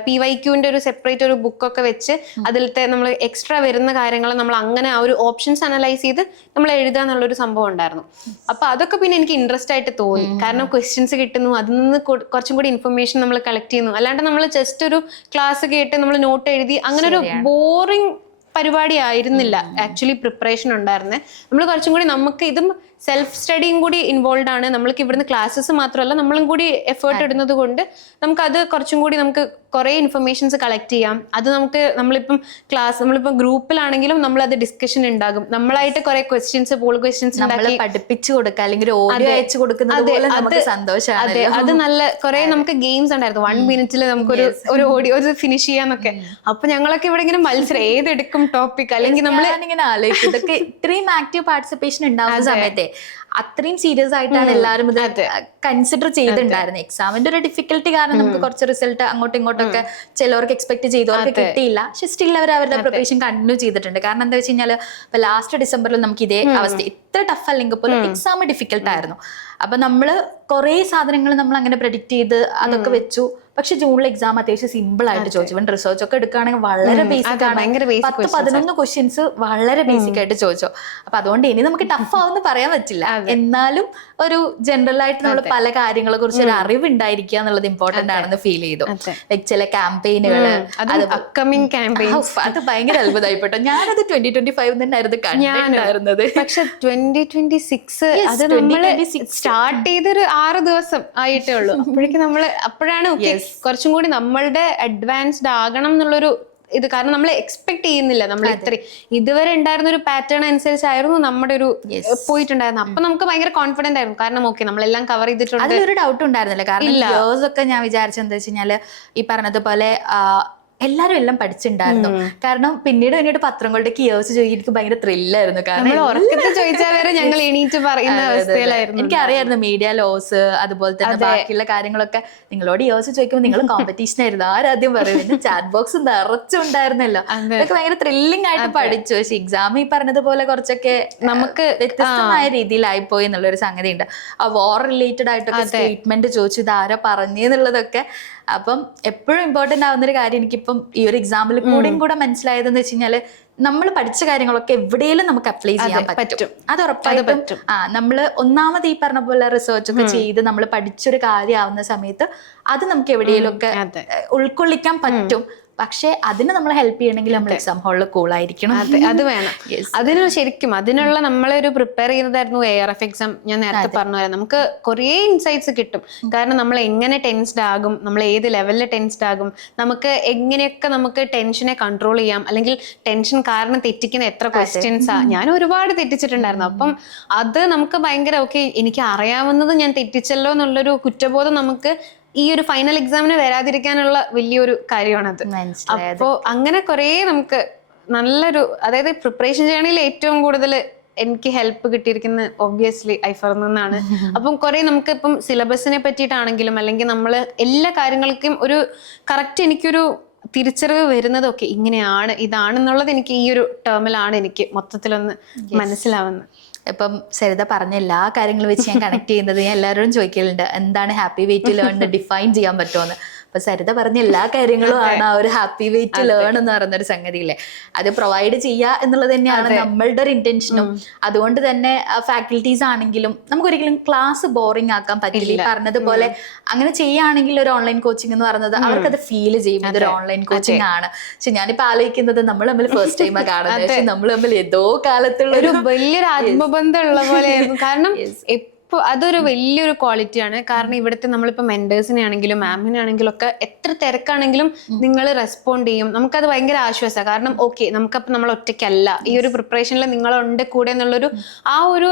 PYQന്റെ ഒരു സെപ്പറേറ്റ് ഒരു ബുക്കൊക്കെ വെച്ച് അതിലത്തെ നമ്മൾ എക്സ്ട്രാ വരുന്ന കാര്യങ്ങൾ നമ്മൾ അങ്ങനെ ആ ഒരു ഓപ്ഷൻസ് അനലൈസ് ചെയ്ത് നമ്മൾ എഴുതുക എന്നുള്ളൊരു സംഭവം ഉണ്ടായിരുന്നു. അപ്പൊ അതൊക്കെ പിന്നെ എനിക്ക് ഇൻട്രസ്റ്റ് ആയിട്ട് തോന്നി. കാരണം ക്വസ്റ്റ്യൻസ് കിട്ടുന്നു, അതിൽ നിന്ന് കുറച്ചും കൂടി ഇൻഫർമേഷൻ നമ്മൾ കളക്ട് ചെയ്യുന്നു. അല്ലാണ്ട് നമ്മൾ ജസ്റ്റ് ഒരു ക്ലാസ് കേട്ട് നമ്മൾ നോട്ട് എഴുതി അങ്ങനെ ഒരു ബോറിംഗ് പരിപാടി ആയിരുന്നില്ല ആക്ച്വലി പ്രിപ്പറേഷൻ ഉണ്ടായിരുന്നത്. നമ്മൾ കുറച്ചും കൂടി നമുക്ക് ഇതും സെൽഫ് സ്റ്റഡിയും കൂടി ഇൻവോൾവ് ആണ്. നമ്മൾക്ക് ഇവിടുന്ന് ക്ലാസ്സസ് മാത്രമല്ല നമ്മളും കൂടി എഫേർട്ട് ഇടുന്നത് കൊണ്ട് നമുക്കത് കുറച്ചും കൂടി നമുക്ക് കുറേ ഇൻഫർമേഷൻസ് കളക്ട് ചെയ്യാം. അത് നമുക്ക് നമ്മളിപ്പം ഗ്രൂപ്പിലാണെങ്കിലും നമ്മളത് ഡിസ്കഷൻ ഉണ്ടാകും. നമ്മളായിട്ട് കുറെ ക്വസ്റ്റ്യൻസ് പോൾ ക്വസ്റ്റ്യൻസ് പഠിപ്പിച്ചു കൊടുക്കുക അല്ലെങ്കിൽ ഓഡിയോ അയച്ചു കൊടുക്കുന്നത് സന്തോഷമാണ്. അതെ, അത് നല്ല കുറെ നമുക്ക് ഗെയിംസ് ഉണ്ടായിരുന്നു. 1 മിനിറ്റിൽ നമുക്കൊരു ഓഡിയോ ഫിനിഷ് ചെയ്യാന്നൊക്കെ. അപ്പൊ ഞങ്ങളൊക്കെ ഇവിടെ ഇങ്ങനെ മത്സരം ഏതെടുക്കും ടോപ്പിക്, അല്ലെങ്കിൽ നമ്മളിങ്ങനെ ആലോചിക്കും ഇതൊക്കെ ഇത്രയും ആക്റ്റീവ് പാർട്ടിസിപ്പേഷൻ ഉണ്ടാവുന്ന സമയത്തെ അത്രയും സീരിയസ് ആയിട്ടാണ് എല്ലാവരും ഇത് കൺസിഡർ ചെയ്തിട്ടുണ്ടായിരുന്നത്. എക്സാമിന്റെ ഒരു ഡിഫിക്കൽട്ടി കാരണം നമുക്ക് കുറച്ച് റിസൾട്ട് അങ്ങോട്ടും ഇങ്ങോട്ടൊക്കെ ചിലവർക്ക് എക്സ്പെക്ട് ചെയ്തവർക്ക് കിട്ടിയില്ല. പക്ഷെ സ്റ്റിൽ അവർ അവരുടെ പ്രിപ്പറേഷൻ കണ്ടിന്യൂ ചെയ്തിട്ടുണ്ട്. കാരണം എന്താ വെച്ച് കഴിഞ്ഞാൽ ഇപ്പൊ ലാസ്റ്റ് ഡിസംബറിൽ നമുക്ക് ഇതേ അവസ്ഥ, ഇത്ര ടഫ് അല്ലെങ്കിൽ പോലും എക്സാം ഡിഫിക്കൽട്ട് ആയിരുന്നു. അപ്പൊ നമ്മള് കുറെ സാധനങ്ങൾ നമ്മൾ അങ്ങനെ പ്രെഡിക്റ്റ് ചെയ്ത് അതൊക്കെ വെച്ചു. പക്ഷെ ജൂണിലെ എക്സാം അത്യാവശ്യം സിമ്പിൾ ആയിട്ട് ചോദിച്ചു. ഇവൻ റിസർച്ച് ഒക്കെ എടുക്കുകയാണെങ്കിൽ വളരെ ബേസിക് ആണ്. 10-11 ക്വസ്റ്റ്യൻസ് വളരെ ബേസിക് ആയിട്ട് ചോദിച്ചു. അപ്പൊ അതുകൊണ്ട് ഇനി നമുക്ക് ടഫ് ആവുമെന്ന് പറയാൻ പറ്റില്ല. എന്നാലും ഒരു ജനറൽ ആയിട്ട് നമ്മൾ പല കാര്യങ്ങളെ കുറിച്ച് ഒരു അറിവ് ഉണ്ടായിരിക്കുക എന്നുള്ളത് ഇമ്പോർട്ടന്റ് ആണെന്ന് ഫീൽ ചെയ്തു. ലൈക് ചില ക്യാമ്പയിനുകള്, അത് ഭയങ്കര അത്ഭുതമായിപ്പെട്ടോ. ഞാനത് 2025 തന്നെയായിരുന്നു കണ്ടിട്ടുണ്ടായിരുന്നത്. പക്ഷെ 2026 അത് നമ്മള് സ്റ്റാർട്ട് ചെയ്തൊരു 6 ദിവസം ആയിട്ടേ ഉള്ളൂ. അപ്പോഴാണ് കുറച്ചും കൂടി നമ്മളുടെ അഡ്വാൻസ്ഡ് ആകണം എന്നുള്ളൊരു ഇത്. കാരണം നമ്മൾ എക്സ്പെക്ട് ചെയ്യുന്നില്ല നമ്മൾ ഇത്രയും ഇതുവരെ ഉണ്ടായിരുന്ന ഒരു പാറ്റേൺ അനുസരിച്ചായിരുന്നു നമ്മുടെ ഒരു പോയിട്ടുണ്ടായിരുന്നു. അപ്പൊ നമുക്ക് ഭയങ്കര കോൺഫിഡന്റ് ആയിരുന്നു. കാരണം ഓക്കെ നമ്മളെല്ലാം കവർ ചെയ്തിട്ടുണ്ട്, അതിലൊരു ഡൗട്ട് ഉണ്ടായിരുന്നില്ല. കാരണം ഇയേഴ്സ് ഒക്കെ ഞാൻ വിചാരിച്ചത് എന്താ വെച്ച് കഴിഞ്ഞാല് ഈ പറഞ്ഞതുപോലെ എല്ലാരും എല്ലാം പഠിച്ചിട്ടുണ്ടായിരുന്നു. കാരണം പിന്നീട് പത്രങ്ങളുടെയൊക്കെ ഇയേഴ്സ് ചോദിക്കും, എനിക്ക് ഭയങ്കര ത്രില്ലായിരുന്നു. കാരണം ചോദിച്ചാൽ വരെ ഞങ്ങൾ എണീറ്റ് പറയുന്ന അവസ്ഥയിലായിരുന്നു. എനിക്കറിയായിരുന്നു മീഡിയ ലോസ് അതുപോലെ തന്നെ ബാക്കിയുള്ള കാര്യങ്ങളൊക്കെ. നിങ്ങളോട് ഇയേഴ്സ് ചോദിക്കുമ്പോൾ നിങ്ങൾ കോമ്പറ്റീഷൻ ആയിരുന്നു, ആരാദ്യം പറയും. പിന്നെ ചാറ്റ് ബോക്സ് നിറച്ചുണ്ടായിരുന്നല്ലോ. അതൊക്കെ ഭയങ്കര ത്രില്ലിംഗ് ആയിട്ട് പഠിച്ചു. പക്ഷെ എക്സാം ഈ പറഞ്ഞതുപോലെ കുറച്ചൊക്കെ നമുക്ക് വ്യത്യസ്തമായ രീതിയിലായിപ്പോയി എന്നുള്ളൊരു സംഗതി ഉണ്ട്. ആ വാർ റിലേറ്റഡ് ആയിട്ടൊക്കെ സ്റ്റേറ്റ്മെന്റ് ചോദിച്ചു, ഇത് ആരാ പറഞ്ഞെന്നുള്ളതൊക്കെ. അപ്പം എപ്പോഴും ഇമ്പോർട്ടന്റ് ആവുന്ന ഒരു കാര്യം എനിക്കിപ്പം ഈ ഒരു എക്സാമ്പിൾ കൂടെ മനസ്സിലായതെന്ന് വെച്ച് കഴിഞ്ഞാല് നമ്മൾ പഠിച്ച കാര്യങ്ങളൊക്കെ എവിടെയെങ്കിലും നമുക്ക് അപ്ലൈ ചെയ്യാൻ പറ്റും. അത് ഉറപ്പായിട്ടും നമ്മള് ഒന്നാമത് ഈ പറഞ്ഞ പോലെ റിസർച്ച് ഒക്കെ ചെയ്ത് നമ്മൾ പഠിച്ചൊരു കാര്യമാവുന്ന സമയത്ത് അത് നമുക്ക് എവിടെയെങ്കിലും ഒക്കെ ഉൾക്കൊള്ളിക്കാൻ പറ്റും. പക്ഷെ അതിന് നമ്മൾ ഹെൽപ്പ് ചെയ്യണമെങ്കിൽ നമ്മൾ എക്സാം ഹാളിൽ കൂളായിരിക്കണം. അത് വേണം. അതിനുള്ള നമ്മളൊരു പ്രിപ്പയർ ചെയ്യുന്നതായിരുന്നു ARF എക്സാം. ഞാൻ നേരത്തെ പറഞ്ഞു നമുക്ക് കുറേ ഇൻസൈറ്റ്സ് കിട്ടും. കാരണം നമ്മൾ എങ്ങനെ ടെൻസ്ഡ് ആകും, നമ്മൾ ഏത് ലെവലിൽ ടെൻസ്ഡ് ആകും, നമുക്ക് എങ്ങനെയൊക്കെ നമുക്ക് ടെൻഷനെ കൺട്രോൾ ചെയ്യാം, അല്ലെങ്കിൽ ടെൻഷൻ കാരണം തെറ്റിക്കുന്ന എത്ര ക്വസ്റ്റ്യൻസാ. ഞാൻ ഒരുപാട് തെറ്റിച്ചിട്ടുണ്ടായിരുന്നു. അപ്പം അത് നമുക്ക് ഭയങ്കര ഓക്കെ എനിക്ക് അറിയാവുന്നത് ഞാൻ തെറ്റിച്ചല്ലോ എന്നുള്ളൊരു കുറ്റബോധം നമുക്ക് ഈ ഒരു ഫൈനൽ എക്സാമിന് വരാതിരിക്കാനുള്ള വലിയൊരു കാര്യമാണത്. അപ്പോ അങ്ങനെ കുറെ നമുക്ക് നല്ലൊരു, അതായത് പ്രിപ്പറേഷൻ ജേർണിയിൽ ഏറ്റവും കൂടുതൽ എനിക്ക് ഹെൽപ്പ് കിട്ടിയിരിക്കുന്നത് ഒബ്വിയസ്ലി ഐഫറിൽ നിന്നാണ്. അപ്പം കുറെ നമുക്ക് ഇപ്പം സിലബസിനെ പറ്റിയിട്ടാണെങ്കിലും അല്ലെങ്കിൽ നമ്മൾ എല്ലാ കാര്യങ്ങൾക്കും ഒരു കറക്റ്റ് എനിക്കൊരു തിരിച്ചറിവ് വരുന്നതൊക്കെ ഇങ്ങനെയാണ് ഇതാണെന്നുള്ളത് എനിക്ക് ഈ ഒരു ടേമിലാണ് എനിക്ക് മൊത്തത്തിലൊന്ന് മനസ്സിലാവുന്നത്. ഇപ്പം സരിത പറഞ്ഞ എല്ലാ കാര്യങ്ങളും വെച്ച് ഞാൻ കണക്ട് ചെയ്യുന്നത് ഞാൻ എല്ലാവരോടും ചോദിക്കലുണ്ട്, എന്താണ് happy way to learn define ചെയ്യാൻ പറ്റുമെന്ന്. അപ്പൊ സരിത പറഞ്ഞ എല്ലാ കാര്യങ്ങളും ആണ് ആ ഒരു ഹാപ്പി വേ ടു ലേൺ എന്ന് പറയുന്ന ഒരു സംഗതിയില്ലേ, അത് പ്രൊവൈഡ് ചെയ്യുക എന്നുള്ളത് തന്നെയാണ് നമ്മളുടെ ഒരു ഇന്റൻഷനും. അതുകൊണ്ട് തന്നെ ഫാക്കൽറ്റീസ് ആണെങ്കിലും നമുക്കൊരിക്കലും ക്ലാസ് ബോറിംഗ് ആക്കാൻ പറ്റില്ല. ഈ പറഞ്ഞതുപോലെ അങ്ങനെ ചെയ്യുകയാണെങ്കിൽ ഒരു ഓൺലൈൻ കോച്ചിങ് എന്ന് പറയുന്നത് അവർക്കത് ഫീൽ ചെയ്യും ഇതൊരു ഓൺലൈൻ കോച്ചിങ് ആണ്. പക്ഷെ ഞാനിപ്പോ ആലോചിക്കുന്നത് നമ്മൾ തമ്മിൽ ഫസ്റ്റ് ടൈം കാണുന്നത്, പക്ഷെ നമ്മൾ തമ്മിൽ ഏതോ കാലത്തുള്ള ഒരു വലിയൊരു ആത്മബന്ധം ഉള്ള പോലെയായിരുന്നു. കാരണം ഇപ്പൊ അതൊരു വലിയൊരു ക്വാളിറ്റിയാണ്. കാരണം ഇവിടുത്തെ നമ്മളിപ്പോ മെന്റേഴ്സിനെ ആണെങ്കിലും മാമിനാണെങ്കിലും ഒക്കെ എത്ര തിരക്കാണെങ്കിലും നിങ്ങൾ റെസ്പോണ്ട് ചെയ്യും. നമുക്കത് ഭയങ്കര ആശ്വാസമാണ്. കാരണം ഓക്കെ നമുക്കപ്പം നമ്മൾ ഒറ്റയ്ക്കല്ല, ഈ ഒരു പ്രിപ്പറേഷനിൽ നിങ്ങളുണ്ട് കൂടെ എന്നുള്ളൊരു ആ ഒരു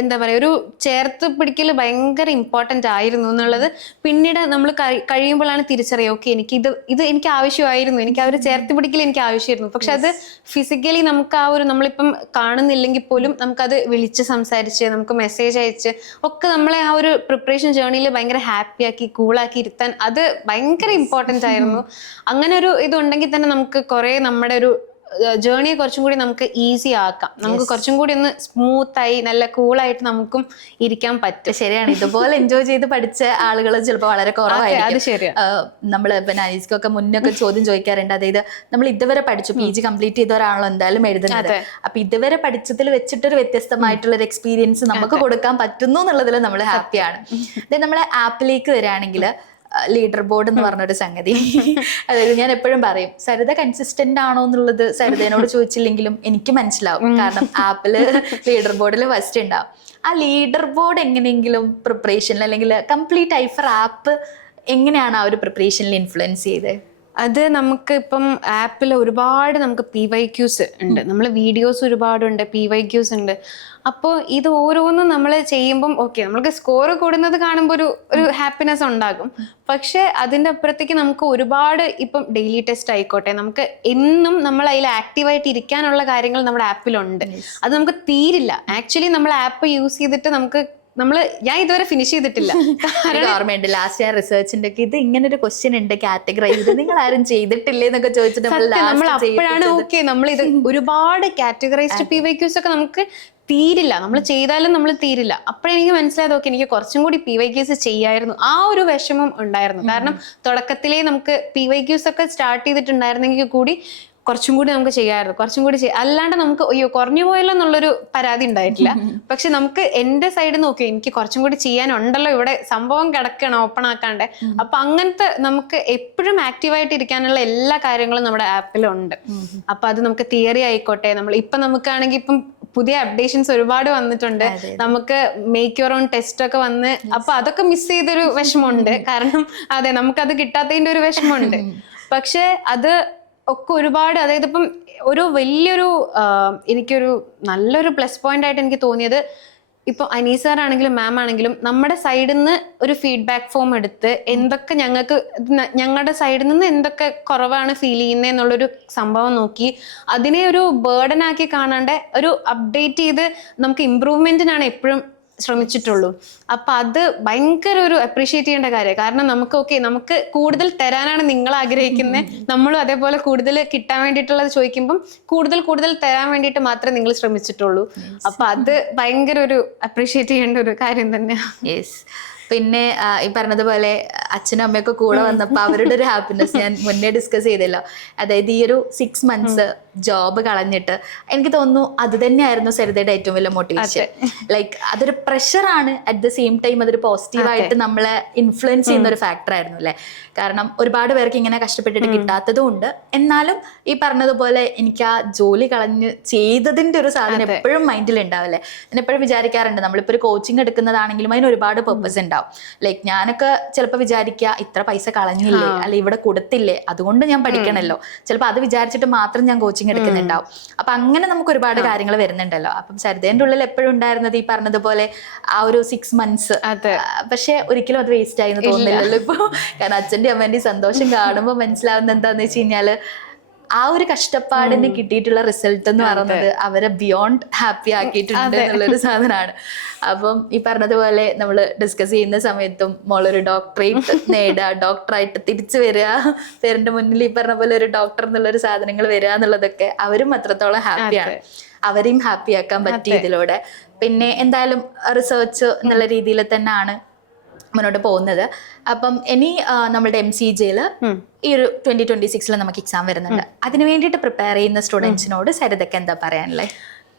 എന്താ പറയാ ഒരു ചേർത്ത് പിടിക്കൽ ഭയങ്കര ഇമ്പോർട്ടന്റ് ആയിരുന്നു എന്നുള്ളത് പിന്നീട് നമ്മൾ കഴിയുമ്പോഴാണ് തിരിച്ചറിയുക. ഓക്കെ ഇത് എനിക്ക് ആവശ്യമായിരുന്നു, എനിക്ക് ആ ഒരു ചേർത്ത് പിടിക്കൽ എനിക്ക് ആവശ്യമായിരുന്നു. പക്ഷെ അത് ഫിസിക്കലി നമുക്ക് ആ ഒരു നമ്മളിപ്പം കാണുന്നില്ലെങ്കിൽ പോലും നമുക്കത് വിളിച്ച് സംസാരിച്ച് നമുക്ക് മെസ്സേജ് അയച്ച് ഒക്കെ നമ്മളെ ആ ഒരു പ്രിപ്പറേഷൻ ജേർണിയിൽ ഭയങ്കര ഹാപ്പി ആക്കി കൂളാക്കി ഇരുത്താൻ അത് ഭയങ്കര ഇമ്പോർട്ടൻ്റ് ആയിരുന്നു. അങ്ങനെ ഒരു ഇതുണ്ടെങ്കിൽ തന്നെ നമുക്ക് കുറെ നമ്മുടെ ഒരു ജേർണിയെ കുറച്ചും കൂടി നമുക്ക് ഈസി ആക്കാം. നമുക്ക് കുറച്ചും കൂടി ഒന്ന് സ്മൂത്തായി നല്ല കൂളായിട്ട് നമുക്കും ഇരിക്കാൻ പറ്റും. ശരിയാണ്. ഇതുപോലെ എൻജോയ് ചെയ്ത് പഠിച്ച ആളുകൾ ചിലപ്പോൾ വളരെ കുറവായിരിക്കും. അത് ശരിയാ. നമ്മള് പിന്നെ അനീസ്ക്കൊക്കെ മുന്നൊക്കെ ചോദ്യം ചോദിക്കാറുണ്ട്. അതായത് നമ്മൾ ഇതുവരെ പഠിച്ചു, PG കംപ്ലീറ്റ് ചെയ്തവരാണല്ലോ എന്തായാലും എഴുതുന്നത്. അപ്പൊ ഇതുവരെ പഠിച്ചതിൽ വെച്ചിട്ടൊരു വ്യത്യസ്തമായിട്ടുള്ള ഒരു എക്സ്പീരിയൻസ് നമുക്ക് കൊടുക്കാൻ പറ്റുന്നു എന്നുള്ളതിൽ നമ്മൾ ഹാപ്പിയാണ്. അതായത് നമ്മളെ ആപ്പിലേക്ക് വരികയാണെങ്കിൽ ലീഡർ ബോർഡ് എന്ന് പറഞ്ഞൊരു സംഗതി, അതായത് ഞാൻ എപ്പോഴും പറയും സരിത കൺസിസ്റ്റന്റ് ആണോ എന്നുള്ളത് സരിതയോട് ചോദിച്ചില്ലെങ്കിലും എനിക്ക് മനസ്സിലാവും. കാരണം ആപ്പില് ലീഡർ ബോർഡിൽ ഫസ്റ്റ് ഉണ്ടാവും. ആ ലീഡർ ബോർഡ് എങ്ങനെയെങ്കിലും പ്രിപ്പറേഷനിൽ അല്ലെങ്കിൽ കംപ്ലീറ്റ് ഐഫർ ആപ്പ് എങ്ങനെയാണ് ആ ഒരു പ്രിപ്പറേഷനിൽ ഇൻഫ്ലുവൻസ് ചെയ്തത്? അത് നമുക്ക് ഇപ്പം ആപ്പിൽ ഒരുപാട് നമുക്ക് PYQs ഉണ്ട്, നമ്മൾ വീഡിയോസ് ഒരുപാടുണ്ട്, PYQs ഉണ്ട്. അപ്പോൾ ഇത് ഓരോന്നും നമ്മൾ ചെയ്യുമ്പം ഓക്കെ നമ്മൾക്ക് സ്കോർ കൂടുന്നത് കാണുമ്പോൾ ഒരു ഹാപ്പിനെസ് ഉണ്ടാകും. പക്ഷെ അതിൻ്റെ അപ്പുറത്തേക്ക് നമുക്ക് ഒരുപാട് ഇപ്പം ഡെയിലി ടെസ്റ്റ് ആയിക്കോട്ടെ, നമുക്ക് എന്നും നമ്മൾ അതിൽ ആക്റ്റീവായിട്ട് ഇരിക്കാനുള്ള കാര്യങ്ങൾ നമ്മുടെ ആപ്പിലുണ്ട്. അത് നമുക്ക് തീരില്ല. ആക്ച്വലി നമ്മൾ ആപ്പ് യൂസ് ചെയ്തിട്ട് ഞാൻ ഇതുവരെ ഫിനിഷ് ചെയ്തിട്ടില്ല. ഓർമ്മയുണ്ട് ലാസ്റ്റ് ഞാൻ റിസർച്ചിന്റെ ഒക്കെ ഇത് ഇങ്ങനെ ഒരു ക്വസ്റ്റ്യൻ ഉണ്ട് കാറ്റഗറൈസ്, നിങ്ങൾ ആരും ചെയ്തിട്ടില്ലേ എന്നൊക്കെ ചോദിച്ചിട്ട് നമ്മൾ അപ്പോഴാണ് ഓക്കെ നമ്മൾ ഇത് ഒരുപാട് കാറ്റഗറൈസ്ഡ് PYQs ഒക്കെ നമുക്ക് തീരില്ല, നമ്മൾ ചെയ്താലും നമ്മൾ തീരില്ല. അപ്പോഴെനിക്ക് മനസ്സിലായത് ഓക്കെ എനിക്ക് കുറച്ചും കൂടി PYQs ചെയ്യായിരുന്നു. ആ ഒരു വിഷമം ഉണ്ടായിരുന്നു. കാരണം തുടക്കത്തിലേ നമുക്ക് PYQs ഒക്കെ സ്റ്റാർട്ട് ചെയ്തിട്ടുണ്ടായിരുന്നെങ്കിൽ കൂടി കുറച്ചും കൂടി നമുക്ക് ചെയ്യാമായിരുന്നു, കുറച്ചും കൂടി അല്ലാണ്ട് നമുക്ക് അയ്യോ കുറഞ്ഞു പോയല്ലോ എന്നുള്ളൊരു പരാതി ഉണ്ടായിട്ടില്ല. പക്ഷെ നമുക്ക് എന്റെ സൈഡിൽ നോക്കി എനിക്ക് കുറച്ചും കൂടി ചെയ്യാനുണ്ടല്ലോ, ഇവിടെ സംഭവം കിടക്കണം ഓപ്പൺ ആക്കാണ്ട്. അപ്പൊ അങ്ങനത്തെ നമുക്ക് എപ്പോഴും ആക്റ്റീവായിട്ട് ഇരിക്കാനുള്ള എല്ലാ കാര്യങ്ങളും നമ്മുടെ ആപ്പിലുണ്ട്. അപ്പൊ അത് നമുക്ക് തിയറി ആയിക്കോട്ടെ, നമുക്കാണെങ്കിൽ ഇപ്പം പുതിയ അപ്ഡേഷൻസ് ഒരുപാട് വന്നിട്ടുണ്ട്. നമുക്ക് മേക്ക് യുവർ ഓൺ ടെസ്റ്റ് ഒക്കെ വന്ന് അപ്പൊ അതൊക്കെ മിസ് ചെയ്തൊരു വിഷമമുണ്ട്. കാരണം അതെ നമുക്കത് കിട്ടാത്തതിന്റെ ഒരു വിഷമമുണ്ട്. പക്ഷെ അത് ഒക്കെ ഒരുപാട്, അതായത് ഇപ്പം ഒരു വലിയൊരു എനിക്കൊരു നല്ലൊരു പ്ലസ് പോയിന്റ് ആയിട്ട് എനിക്ക് തോന്നിയത് ഇപ്പൊ അനീസ് സാർ ആണെങ്കിലും മാം ആണെങ്കിലും നമ്മുടെ സൈഡിൽ നിന്ന് ഒരു ഫീഡ്ബാക്ക് ഫോം എടുത്ത് എന്തൊക്കെ ഞങ്ങളുടെ സൈഡിൽ നിന്ന് എന്തൊക്കെ കുറവാണ് ഫീൽ ചെയ്യുന്നത് എന്നുള്ളൊരു സംഭവം നോക്കി അതിനെ ഒരു ബേർഡൻ ആക്കി കാണാണ്ട് ഒരു അപ്ഡേറ്റ് ചെയ്ത് നമുക്ക് ഇമ്പ്രൂവ്മെന്റിനാണ് എപ്പോഴും ശ്രമിച്ചിട്ടുള്ളൂ. അപ്പൊ അത് ഭയങ്കര ഒരു അപ്രീഷിയേറ്റ് ചെയ്യേണ്ട കാര്യം. കാരണം നമുക്ക് കൂടുതൽ തരാനാണ് നിങ്ങൾ ആഗ്രഹിക്കുന്നത്, നമ്മളും അതേപോലെ കൂടുതൽ കിട്ടാൻ വേണ്ടിയിട്ടുള്ളത് ചോദിക്കുമ്പം കൂടുതൽ തരാൻ വേണ്ടിയിട്ട് മാത്രമേ നിങ്ങൾ ശ്രമിച്ചിട്ടുള്ളൂ. അപ്പൊ അത് ഭയങ്കര ഒരു അപ്രീഷിയേറ്റ് ചെയ്യേണ്ട ഒരു കാര്യം തന്നെയാണ്. യെസ്. പിന്നെ ഈ പറഞ്ഞതുപോലെ അച്ഛനും അമ്മയൊക്കെ കൂടെ വന്നപ്പോൾ അവരുടെ ഒരു ഹാപ്പിനെസ് ഞാൻ മുന്നേ ഡിസ്കസ് ചെയ്തല്ലോ. അതായത് ഈ ഒരു 6 months ജോബ് കളഞ്ഞിട്ട് എനിക്ക് തോന്നുന്നു അത് തന്നെയായിരുന്നു സരിതയുടെ ഏറ്റവും വലിയ മോട്ടിവേഷൻ. ലൈക്ക് അതൊരു പ്രഷറാണ്, അറ്റ് ദ സെയിം ടൈം അതൊരു പോസിറ്റീവായിട്ട് നമ്മളെ ഇൻഫ്ലുവൻസ് ചെയ്യുന്ന ഒരു ഫാക്ടർ ആയിരുന്നു അല്ലേ. കാരണം ഒരുപാട് പേർക്ക് ഇങ്ങനെ കഷ്ടപ്പെട്ടിട്ട് കിട്ടാത്തതും ഉണ്ട്. എന്നാലും ഈ പറഞ്ഞതുപോലെ എനിക്ക് ആ ജോലി കളഞ്ഞ് ചെയ്തതിൻ്റെ ഒരു സാധനം എപ്പോഴും മൈൻഡിൽ ഉണ്ടാവില്ലേ. ഞാൻ എപ്പോഴും വിചാരിക്കാറുണ്ട് നമ്മളിപ്പോൾ ഒരു കോച്ചിങ് എടുക്കുന്നതാണെങ്കിലും അതിന് ഒരുപാട് പെർപ്പസ് ഉണ്ടാവും. ലൈക്ക് ഞാനൊക്കെ ചിലപ്പോൾ വിചാരിക്കുക ഇത്ര പൈസ കളഞ്ഞില്ലേ, അല്ലെ ഇവിടെ കൊടുത്തില്ലേ, അതുകൊണ്ട് ഞാൻ പഠിക്കണല്ലോ, ചിലപ്പോൾ അത് വിചാരിച്ചിട്ട് മാത്രം ഞാൻ കോച്ചിങ് എടുക്കുന്നുണ്ടാവും. അപ്പൊ അങ്ങനെ നമുക്ക് ഒരുപാട് കാര്യങ്ങൾ വരുന്നുണ്ടല്ലോ. അപ്പം സരിതേന്റെ ഉള്ളിൽ എപ്പോഴും ഉണ്ടായിരുന്നത് ഈ പറഞ്ഞതുപോലെ ആ ഒരു 6 months. പക്ഷെ ഒരിക്കലും അത് വേസ്റ്റ് ആയി എന്ന് തോന്നുന്നില്ലല്ലോ ഇപ്പൊ. കാരണം അച്ഛൻ്റെ അമ്മേന്റെ സന്തോഷം കാണുമ്പോൾ മനസ്സിലാവുന്ന എന്താന്ന് വെച്ച് കഴിഞ്ഞാല് ആ ഒരു കഷ്ടപ്പാടിന് കിട്ടിയിട്ടുള്ള റിസൾട്ട് എന്ന് പറയുന്നത് അവരെ ബിയോണ്ട് ഹാപ്പി ആക്കിയിട്ടുണ്ട് എന്നുള്ളൊരു സാധനമാണ്. അപ്പം ഈ പറഞ്ഞതുപോലെ നമ്മൾ ഡിസ്കസ് ചെയ്യുന്ന സമയത്തും മോളൊരു ഡോക്ടറേറ്റ് നേടുക, ഡോക്ടറായിട്ട് തിരിച്ചു വരിക, പേരന്റെ മുന്നിൽ ഈ പറഞ്ഞ പോലെ ഒരു ഡോക്ടർ എന്നുള്ളൊരു സാധനങ്ങൾ വരിക എന്നുള്ളതൊക്കെ അവരും അത്രത്തോളം ഹാപ്പിയാണ്. അവരെയും ഹാപ്പി ആക്കാൻ പറ്റി ഇതിലൂടെ. പിന്നെ എന്തായാലും റിസർച്ച് എന്നുള്ള രീതിയിൽ തന്നെയാണ് മുന്നോട്ട് പോകുന്നത്. അപ്പം ഇനി നമ്മുടെ MCJ ഈ ഒരു 2026 നമുക്ക് എക്സാം വരുന്നുണ്ട്. അതിന് വേണ്ടിയിട്ട് പ്രിപ്പയർ ചെയ്യുന്ന സ്റ്റുഡൻസിനോട് സരിതയ്ക്ക് എന്താ പറയാനുള്ളത്?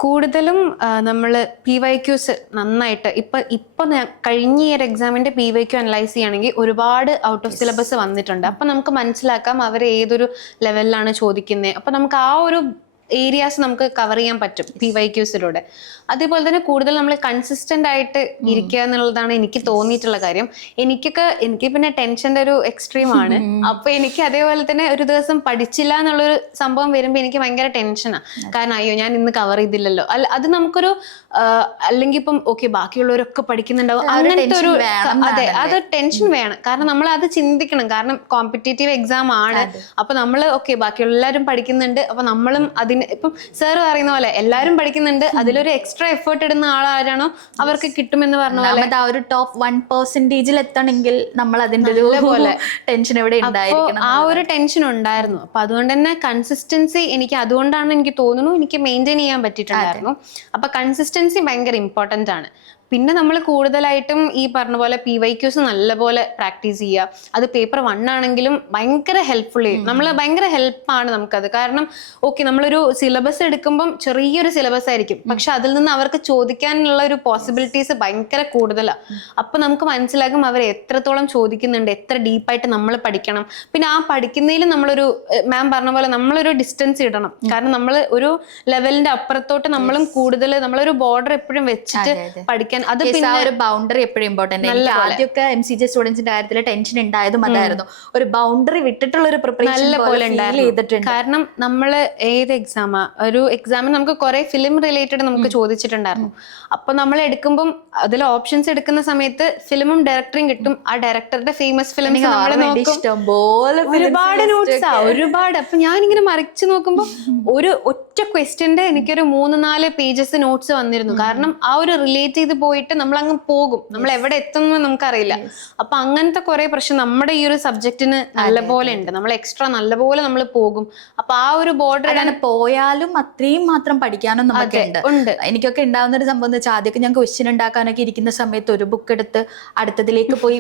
കൂടുതലും നമ്മൾ PYQs നന്നായിട്ട് ഇപ്പൊ കഴിഞ്ഞ ഇയർ എക്സാമിന്റെ PYQ അനലൈസ് ചെയ്യുകയാണെങ്കിൽ ഒരുപാട് ഔട്ട് ഓഫ് സിലബസ് വന്നിട്ടുണ്ട്. അപ്പൊ നമുക്ക് മനസ്സിലാക്കാം അവർ ഏതൊരു ലെവലിലാണ് ചോദിക്കുന്നത്. അപ്പൊ നമുക്ക് ആ ഒരു ഏരിയാസ് നമുക്ക് കവർ ചെയ്യാൻ പറ്റും PYQസിലൂടെ. അതേപോലെ തന്നെ കൂടുതൽ നമ്മൾ കൺസിസ്റ്റന്റ് ആയിട്ട് ഇരിക്കുക എന്നുള്ളതാണ് എനിക്ക് തോന്നിയിട്ടുള്ള കാര്യം. എനിക്ക് പിന്നെ ടെൻഷന്റെ ഒരു എക്സ്ട്രീം ആണ്. അപ്പൊ എനിക്ക് അതേപോലെ തന്നെ ഒരു ദിവസം പഠിച്ചില്ല എന്നുള്ളൊരു സംഭവം വരുമ്പോ എനിക്ക് ഭയങ്കര ടെൻഷനാണ്. കാരണം അയ്യോ ഞാൻ ഇന്ന് കവർ ചെയ്തില്ലല്ലോ, അത് നമുക്കൊരു അല്ലെങ്കിൽ ഇപ്പം ഓക്കെ ബാക്കിയുള്ളവരൊക്കെ പഠിക്കുന്നുണ്ടാവും അങ്ങനത്തെ ഒരു അതെ അത് ടെൻഷൻ വേണം. കാരണം നമ്മൾ അത് ചിന്തിക്കണം. കാരണം കോമ്പറ്റേറ്റീവ് എക്സാം ആണ്. അപ്പൊ നമ്മൾ ഓക്കെ ബാക്കിയുള്ള എല്ലാവരും പഠിക്കുന്നുണ്ട്, അപ്പൊ നമ്മളും അതിന് ഇപ്പം സാറ് പറയുന്ന പോലെ എല്ലാവരും പഠിക്കുന്നുണ്ട്, അതിലൊരു എക്സ്ട്രാ എഫേർട്ട് ഇടുന്ന ആളാരാണോ അവർക്ക് കിട്ടുമെന്ന് പറഞ്ഞ പോലെ ആ ഒരു ടോപ്പ് 1% എത്തണമെങ്കിൽ നമ്മൾ അതിന്റെ ഒരു പോലെ ടെൻഷൻ എവിടെ ഉണ്ടായിരിക്കണം. ആ ഒരു ടെൻഷൻ ഉണ്ടായിരുന്നു. അപ്പൊ അതുകൊണ്ട് തന്നെ കൺസിസ്റ്റൻസി എനിക്ക് അതുകൊണ്ടാണ് എനിക്ക് തോന്നുന്നു എനിക്ക് മെയിൻറ്റെയിൻ ചെയ്യാൻ പറ്റിയിട്ടുണ്ടായിരുന്നു. അപ്പൊ കൺസിസ്റ്റൻസി ഭയങ്കര ഇമ്പോർട്ടന്റ് ആണ്. പിന്നെ നമ്മൾ കൂടുതലായിട്ടും ഈ പറഞ്ഞ പോലെ PYQs നല്ലപോലെ പ്രാക്ടീസ് ചെയ്യുക. അത് പേപ്പർ 1 ആണെങ്കിലും ഭയങ്കര ഹെൽപ്ഫുൾ ചെയ്യും. നമ്മൾ ഭയങ്കര ഹെൽപ്പാണ് നമുക്കത്. കാരണം ഓക്കെ നമ്മളൊരു സിലബസ് എടുക്കുമ്പം ചെറിയൊരു സിലബസ് ആയിരിക്കും, പക്ഷെ അതിൽ നിന്ന് അവർക്ക് ചോദിക്കാനുള്ള ഒരു പോസിബിലിറ്റീസ് ഭയങ്കര കൂടുതലാണ്. അപ്പൊ നമുക്ക് മനസ്സിലാക്കും അവർ എത്രത്തോളം ചോദിക്കുന്നുണ്ട്, എത്ര ഡീപ്പായിട്ട് നമ്മൾ പഠിക്കണം. പിന്നെ ആ പഠിക്കുന്നതിൽ നമ്മളൊരു മാം പറഞ്ഞ പോലെ നമ്മളൊരു ഡിസ്റ്റൻസ് ഇടണം. കാരണം നമ്മൾ ഒരു ലെവലിന്റെ അപ്പുറത്തോട്ട് നമ്മളും കൂടുതൽ നമ്മളൊരു ബോർഡർ എപ്പോഴും വെച്ചിട്ട് പഠിക്കാൻ അത് പിന്നെ ഒരു ബൗണ്ടറി എപ്പോഴും ഇമ്പോർട്ടന്റ്. ആദ്യമൊക്കെ MCJ സ്റ്റുഡൻസിന്റെ കാര്യത്തിൽ ടെൻഷൻ ഉണ്ടായതും അതായിരുന്നു. ഒരു ബൗണ്ടറി വിട്ടിട്ടുള്ള ഒരു പ്രിപ്പറേഷൻ പോലെ ചെയ്തിട്ടുണ്ട്. കാരണം നമ്മള് ഏത് ഒരു എക്സാമിന് നമുക്ക് കുറെ ഫിലിം റിലേറ്റഡ് നമുക്ക് ചോദിച്ചിട്ടുണ്ടായിരുന്നു. അപ്പൊ നമ്മൾ എടുക്കുമ്പോൾ അതിൽ ഓപ്ഷൻസ് എടുക്കുന്ന സമയത്ത് ഫിലിമും ഡയറക്ടറും കിട്ടും. ആ ഡയറക്ടറുടെ ഫേമസ് ഫിലിംസ് നമ്മൾ നോക്കും, ഒരുപാട് നോട്ട്സാ ഒരുപാട്. അപ്പൊ ഞാനിങ്ങനെ മറിച്ച് നോക്കുമ്പോൾ ഒരു ഒറ്റ ക്വസ്റ്റ്യന്റെ എനിക്കൊരു 3-4 പേജസ് നോട്ട്സ് വന്നിരുന്നു. കാരണം ആ ഒരു റിലേറ്റ് ചെയ്ത് പോയിട്ട് നമ്മൾ അങ്ങ് പോകും, നമ്മൾ എവിടെ എത്തുന്നു നമുക്കറിയില്ല. അപ്പൊ അങ്ങനത്തെ കുറെ പ്രശ്നം നമ്മുടെ ഈ ഒരു സബ്ജക്റ്റിന് നല്ലപോലെ ഉണ്ട്. നമ്മൾ എക്സ്ട്രാ നല്ലപോലെ നമ്മൾ പോകും. അപ്പൊ ആ ഒരു ബോർഡർ പോയാലും അത്രയും മാത്രം പഠിക്കാനും നമുക്ക് ഉണ്ട്. എനിക്കൊക്കെ ഉണ്ടാവുന്ന ഒരു സംഭവം എന്ന് വെച്ചാൽ ആദ്യമൊക്കെ ഞാൻ ക്വസ്റ്റ്യൻ ഉണ്ടാക്കാനൊക്കെ ഇരിക്കുന്ന സമയത്ത് ഒരു ബുക്ക് എടുത്ത് അടുത്തതിലേക്ക് പോയി,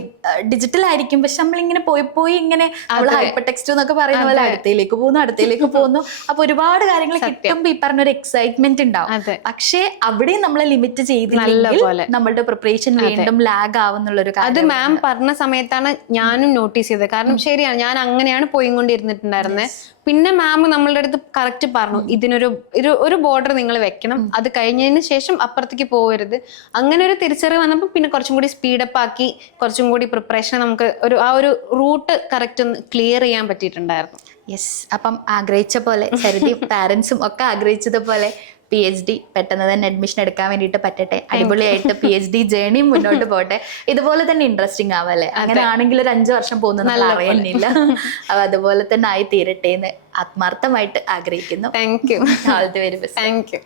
ഡിജിറ്റൽ ആയിരിക്കും പക്ഷെ നമ്മളിങ്ങനെ പോയി ഇങ്ങനെ ഹൈപ്പർ ടെക്സ്റ്റ് എന്നൊക്കെ പറയുന്ന പോലെ അടുത്തേക്ക് പോകുന്നു. അപ്പൊ ഒരുപാട് കാര്യങ്ങൾ കിട്ടുമ്പോ ഈ പറഞ്ഞൊരു എക്സൈറ്റ്മെന്റ് ഉണ്ടാവും. പക്ഷെ അവിടെ നമ്മളെ ലിമിറ്റ് ചെയ്തില്ലെങ്കിൽ നമ്മളുടെ പ്രിപ്പറേഷൻ വീണ്ടും ലാഗ് ആവുന്നുള്ളൊരു കാര്യം. അത് മാം പറഞ്ഞ സമയത്താണ് ഞാനും നോട്ടീസ് ചെയ്തത്. കാരണം ശരിയാണ്, ഞാൻ അങ്ങനെയാണ് പോയിക്കൊണ്ടിരുന്നിട്ടുണ്ടായിരുന്നത്. പിന്നെ മാം നമ്മളുടെ അടുത്ത് കറക്റ്റ് പറഞ്ഞു, ഇതിനൊരു ബോർഡർ നിങ്ങൾ വെക്കണം, അത് കഴിഞ്ഞതിന് ശേഷം അപ്പുറത്തേക്ക് പോകരുത്. അങ്ങനെ ഒരു തിരിച്ചറിവ് വന്നപ്പോൾ പിന്നെ കുറച്ചും കൂടി സ്പീഡപ്പ് ആക്കി കുറച്ചും കൂടി പ്രിപ്പറേഷൻ നമുക്ക് ആ ഒരു റൂട്ട് കറക്റ്റ് ഒന്ന് ക്ലിയർ ചെയ്യാൻ പറ്റിയിട്ടുണ്ടായിരുന്നു. യെസ്. അപ്പം ആഗ്രഹിച്ച പോലെ സരിതയും പാരന്റ്സും ഒക്കെ ആഗ്രഹിച്ചതുപോലെ PhD പെട്ടെന്ന് തന്നെ അഡ്മിഷൻ എടുക്കാൻ വേണ്ടിയിട്ട് പറ്റട്ടെ. അടിപൊളിയായിട്ട് PhD ജേർണി മുന്നോട്ട് പോട്ടെ. ഇതുപോലെ തന്നെ ഇൻട്രസ്റ്റിംഗ് ആവല്ലേ. അങ്ങനെ ആണെങ്കിൽ ഒരു 5 വർഷം പോകുന്നത് അറിയുന്നില്ല. അപ്പൊ അതുപോലെ തന്നെ ആയി തീരട്ടെ എന്ന് ആത്മാർത്ഥമായിട്ട് ആഗ്രഹിക്കുന്നു. Thank you. All the very best. Thank you.